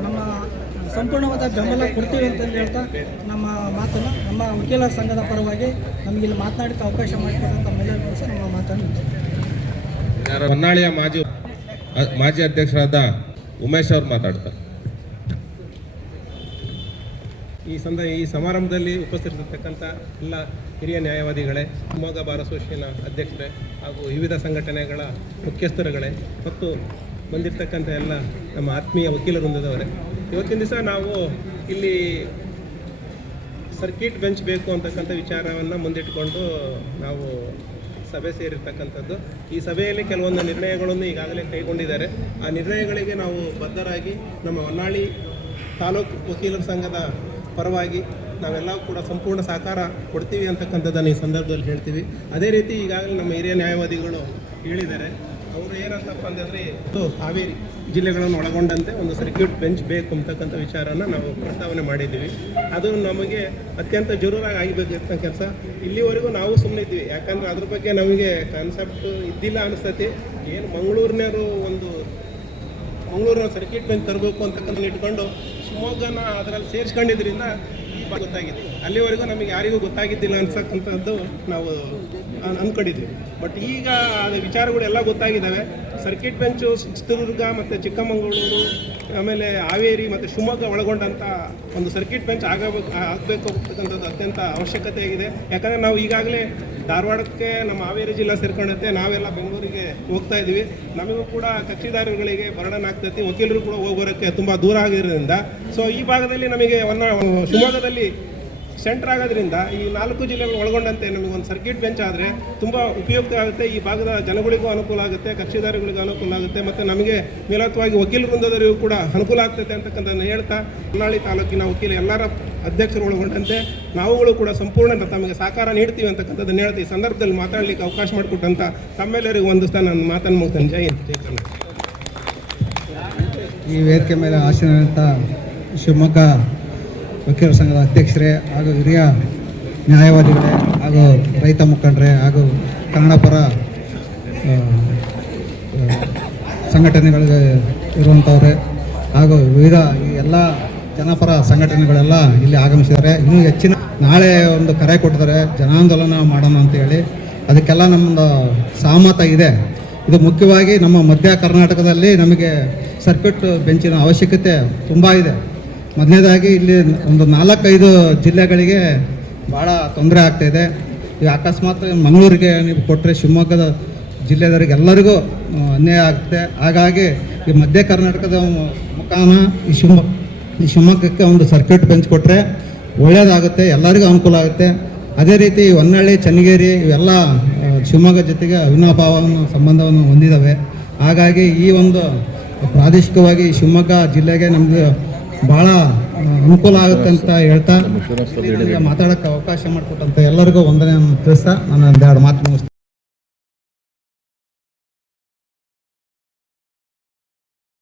ನಮ್ಮ ಸಂಪೂರ್ಣವಾದ ಬೆಂಬಲ ಕೊಡ್ತೀವಿ ಅಂತಂದು ಹೇಳ್ತಾ ನಮ್ಮ ಮಾತನ್ನು ನಮ್ಮ ವಕೀಲರ ಸಂಘದ ಪರವಾಗಿ ನಮಗೆ ಇಲ್ಲಿ ಮಾತನಾಡೋಕ್ಕೆ ಅವಕಾಶ ಮಾಡಿಕೊಟ್ಟು ತಮ್ಮೆಲ್ಲರಿಗೂ ಸಹ ನಮ್ಮ ಮಾತನ್ನು ಹೊನ್ನಾಳಿಯ ಮಾಜಿ ಅಧ್ಯಕ್ಷರಾದ ಉಮೇಶ್ ಅವರು ಮಾತಾಡ್ತಾರೆ. ಈ ಸಮಾರಂಭದಲ್ಲಿ ಉಪಸ್ಥಿತರಿರ್ತಕ್ಕಂಥ ಎಲ್ಲ ಹಿರಿಯ ನ್ಯಾಯವಾದಿಗಳೇ, ಶಿವಮೊಗ್ಗ ಬಾರ್ ಅಸೋಸಿಯೇಷನ್ ಅಧ್ಯಕ್ಷರೇ ಹಾಗೂ ವಿವಿಧ ಸಂಘಟನೆಗಳ ಮುಖ್ಯಸ್ಥರುಗಳೇ ಮತ್ತು ಬಂದಿರತಕ್ಕಂಥ ಎಲ್ಲ ನಮ್ಮ ಆತ್ಮೀಯ ವಕೀಲ ವೃಂದದವರೇ, ಇವತ್ತಿನ ದಿವಸ ನಾವು ಇಲ್ಲಿ ಸರ್ಕಿಟ್ ಬೆಂಚ್ ಬೇಕು ಅಂತಕ್ಕಂಥ ವಿಚಾರವನ್ನು ಮುಂದಿಟ್ಟುಕೊಂಡು ನಾವು ಸಭೆ ಸೇರಿರ್ತಕ್ಕಂಥದ್ದು. ಈ ಸಭೆಯಲ್ಲಿ ಕೆಲವೊಂದು ನಿರ್ಣಯಗಳನ್ನು ಈಗಾಗಲೇ ಕೈಗೊಂಡಿದ್ದಾರೆ. ಆ ನಿರ್ಣಯಗಳಿಗೆ ನಾವು ಬದ್ಧರಾಗಿ ನಮ್ಮ ಹೊನ್ನಾಳಿ ತಾಲೂಕು ವಕೀಲರ ಸಂಘದ ಪರವಾಗಿ ನಾವೆಲ್ಲ ಕೂಡ ಸಂಪೂರ್ಣ ಸಹಕಾರ ಕೊಡ್ತೀವಿ ಅಂತಕ್ಕಂಥದ್ದನ್ನು ಈ ಸಂದರ್ಭದಲ್ಲಿ ಹೇಳ್ತೀವಿ. ಅದೇ ರೀತಿ ಈಗಾಗಲೇ ನಮ್ಮ ಹಿರಿಯ ನ್ಯಾಯವಾದಿಗಳು ಹೇಳಿದ್ದಾರೆ. ಅವರು ಏನಂತಪ್ಪ ಅಂತಂದರೆ ಹಾವೇರಿ ಜಿಲ್ಲೆಗಳನ್ನು ಒಳಗೊಂಡಂತೆ ಒಂದು ಸರ್ಕ್ಯೂಟ್ ಬೆಂಚ್ ಬೇಕು ಅಂತಕ್ಕಂಥ ವಿಚಾರನ ನಾವು ಪ್ರಸ್ತಾವನೆ ಮಾಡಿದ್ದೀವಿ. ಅದು ನಮಗೆ ಅತ್ಯಂತ ಜರೂರಾಗಿ ಆಗಬೇಕಂತ ಕೆಲಸ. ಇಲ್ಲಿವರೆಗೂ ನಾವು ಸುಮ್ಮನೆ ಇದ್ದೀವಿ, ಯಾಕಂದರೆ ಅದ್ರ ಬಗ್ಗೆ ನಮಗೆ ಕಾನ್ಸೆಪ್ಟ್ ಇದ್ದಿಲ್ಲ ಅನಿಸ್ತತಿ. ಏನು ಮಂಗಳೂರಿನ ಸರ್ಕ್ಯೂಟ್ ಬೆಂಚ್ ತರಬೇಕು ಅಂತಕ್ಕಂಥ ಇಟ್ಕೊಂಡು ಶಿವಮೊಗ್ಗನ ಅದರಲ್ಲಿ ಸೇರಿಸ್ಕೊಂಡಿದ್ರಿಂದ ಗೊತ್ತಾಗಿದೆ. ಅಲ್ಲಿವರೆಗೂ ನಮಗೆ ಯಾರಿಗೂ ಗೊತ್ತಾಗಿದ್ದಿಲ್ಲ ಅನ್ಸಕ್ಕಂಥದ್ದು ನಾವು ಅಂದ್ಕೊಂಡಿದ್ವಿ. ಬಟ್ ಈಗ ಅದು ವಿಚಾರಗಳು ಎಲ್ಲ ಗೊತ್ತಾಗಿದ್ದಾವೆ. ಸರ್ಕಿಟ್ ಬೆಂಚು ಚಿತ್ರದುರ್ಗ ಮತ್ತು ಚಿಕ್ಕಮಗಳೂರು, ಆಮೇಲೆ ಹಾವೇರಿ ಮತ್ತು ಶಿವಮೊಗ್ಗ ಒಳಗೊಂಡಂಥ ಒಂದು ಸರ್ಕಿಟ್ ಬೆಂಚ್ ಆಗಬೇಕು ಅಂತಕ್ಕಂಥದ್ದು ಅತ್ಯಂತ ಅವಶ್ಯಕತೆ ಇದೆ. ಯಾಕಂದರೆ ನಾವು ಈಗಾಗಲೇ ಧಾರವಾಡಕ್ಕೆ ನಮ್ಮ ಹಾವೇರಿ ಜಿಲ್ಲಾ ಸೇರ್ಕೊಂಡಂತೆ ನಾವೆಲ್ಲ ಬೆಂಗಳೂರಿಗೆ ಹೋಗ್ತಾ ಇದ್ದೀವಿ. ನಮಗೂ ಕೂಡ ಕಕ್ಷಿದಾರರುಗಳಿಗೆ ಬರ್ಡನ್ ಆಗ್ತೈತಿ, ವಕೀಲರು ಕೂಡ ಹೋಗೋರಕ್ಕೆ ತುಂಬ ದೂರ ಆಗಿರೋದ್ರಿಂದ ಸೊ ಈ ಭಾಗದಲ್ಲಿ ನಮಗೆ ಶಿವಮೊಗ್ಗದಲ್ಲಿ ಸೆಂಟರ್ ಆಗೋದ್ರಿಂದ ಈ 4 ಜಿಲ್ಲೆಗಳು ಒಳಗೊಂಡಂತೆ ನಮಗೆ ಒಂದು ಸರ್ಕಿಟ್ ಬೆಂಚ್ ಆದರೆ ತುಂಬ ಉಪಯುಕ್ತ ಆಗುತ್ತೆ. ಈ ಭಾಗದ ಜನಗಳಿಗೂ ಅನುಕೂಲ ಆಗುತ್ತೆ, ಕಕ್ಷಿದಾರಗಳಿಗೂ ಅನುಕೂಲ ಆಗುತ್ತೆ, ಮತ್ತು ನಮಗೆ ಮೇಲತ್ವವಾಗಿ ವಕೀಲ ವೃಂದದವರಿಗೂ ಕೂಡ ಅನುಕೂಲ ಆಗ್ತೈತೆ ಅಂತಕ್ಕಂಥದ್ದನ್ನು ಹೇಳ್ತಾ ಹೊನ್ನಾಳಿ ತಾಲೂಕಿನ ವಕೀಲ ಎಲ್ಲರ ಅಧ್ಯಕ್ಷರು ಒಳಗೊಂಡಂತೆ ನಾವುಗಳು ಕೂಡ ಸಂಪೂರ್ಣ ತಮಗೆ ಸಹಕಾರ ನೀಡ್ತೀವಿ ಅಂತಕ್ಕಂಥದ್ದನ್ನು ಹೇಳ್ತೀವಿ. ಈ ಸಂದರ್ಭದಲ್ಲಿ ಮಾತಾಡಲಿಕ್ಕೆ ಅವಕಾಶ ಮಾಡಿಕೊಟ್ಟಂಥ ತಮ್ಮೆಲ್ಲರಿಗೂ ಹೊಂದಿಸ್ತಾ ನಾನು ಮಾತನ್ನು ಮುಗಿಸ್ತೇನೆ. ಜೈ ಹಿಂದ್, ಜೈ ಕನ್ನಡ. ಈ ವೇದಿಕೆ ಮೇಲೆ ಆಸೀನರಂಥ ಶಿವಮೊಗ್ಗ ವಕೀಲರ ಸಂಘದ ಅಧ್ಯಕ್ಷರೇ ಹಾಗೂ ಹಿರಿಯ ನ್ಯಾಯವಾದಿಗಳೇ ಹಾಗೂ ರೈತ ಮುಖಂಡರೇ ಹಾಗೂ ಕನ್ನಡ ಪರ ಸಂಘಟನೆಗಳಿಗೆ ಇರುವಂಥವ್ರೆ ಹಾಗೂ ವಿವಿಧ ಎಲ್ಲ ಜನಪರ ಸಂಘಟನೆಗಳೆಲ್ಲ ಇಲ್ಲಿ ಆಗಮಿಸಿದ್ದಾರೆ. ಇನ್ನೂ ಹೆಚ್ಚಿನ ನಾಳೆ ಒಂದು ಕರೆ ಕೊಟ್ಟಿದ್ದಾರೆ ಜನಾಂದೋಲನ ಮಾಡೋಣ ಅಂತೇಳಿ. ಅದಕ್ಕೆಲ್ಲ ನಮ್ಮದು ಸಹಮತ ಇದೆ. ಇದು ಮುಖ್ಯವಾಗಿ ನಮ್ಮ ಮಧ್ಯ ಕರ್ನಾಟಕದಲ್ಲಿ ನಮಗೆ ಸರ್ಕಿಟ್ ಬೆಂಚಿನ ಅವಶ್ಯಕತೆ ತುಂಬ ಇದೆ. ಮೊದಲನೇದಾಗಿ ಇಲ್ಲಿ ಒಂದು 4-5 ಜಿಲ್ಲೆಗಳಿಗೆ ಭಾಳ ತೊಂದರೆ ಆಗ್ತಾಯಿದೆ. ಈಗ ಅಕಸ್ಮಾತ್ ಮಂಗಳೂರಿಗೆ ನೀವು ಕೊಟ್ಟರೆ ಶಿವಮೊಗ್ಗದ ಜಿಲ್ಲೆದವರಿಗೆ ಎಲ್ಲರಿಗೂ ಅನ್ಯಾಯ ಆಗುತ್ತೆ. ಹಾಗಾಗಿ ಈ ಮಧ್ಯ ಕರ್ನಾಟಕದ ಮುಖಾನ ಈ ಶಿವಮೊಗ್ಗಕ್ಕೆ ಒಂದು ಸರ್ಕಿಟ್ ಬೆಂಚ್ ಕೊಟ್ಟರೆ ಒಳ್ಳೆಯದಾಗುತ್ತೆ, ಎಲ್ಲರಿಗೂ ಅನುಕೂಲ ಆಗುತ್ತೆ. ಅದೇ ರೀತಿ ಹೊನ್ನಾಳಿ, ಚನ್ನಗಿರಿ ಇವೆಲ್ಲ ಶಿವಮೊಗ್ಗ ಜೊತೆಗೆ ಅವಿನಾಭಾವವನ್ನು ಸಂಬಂಧವನ್ನು ಹೊಂದಿದ್ದಾವೆ. ಹಾಗಾಗಿ ಈ ಒಂದು ಪ್ರಾದೇಶಿಕವಾಗಿ ಶಿವಮೊಗ್ಗ ಜಿಲ್ಲೆಗೆ ನಮಗೆ ಭಾಳ ಅನುಕೂಲ ಆಗುತ್ತೆ ಅಂತ ಹೇಳ್ತಾ ಮಾತಾಡೋಕ್ಕೆ ಅವಕಾಶ ಮಾಡಿಕೊಟ್ಟಂತ ಎಲ್ಲರಿಗೂ ವಂದನೆಯನ್ನು ತಿಳಿಸ್ತಾ ನಾನು 2 ಮಾತು ಮುಗಿಸ್ತೀನಿ.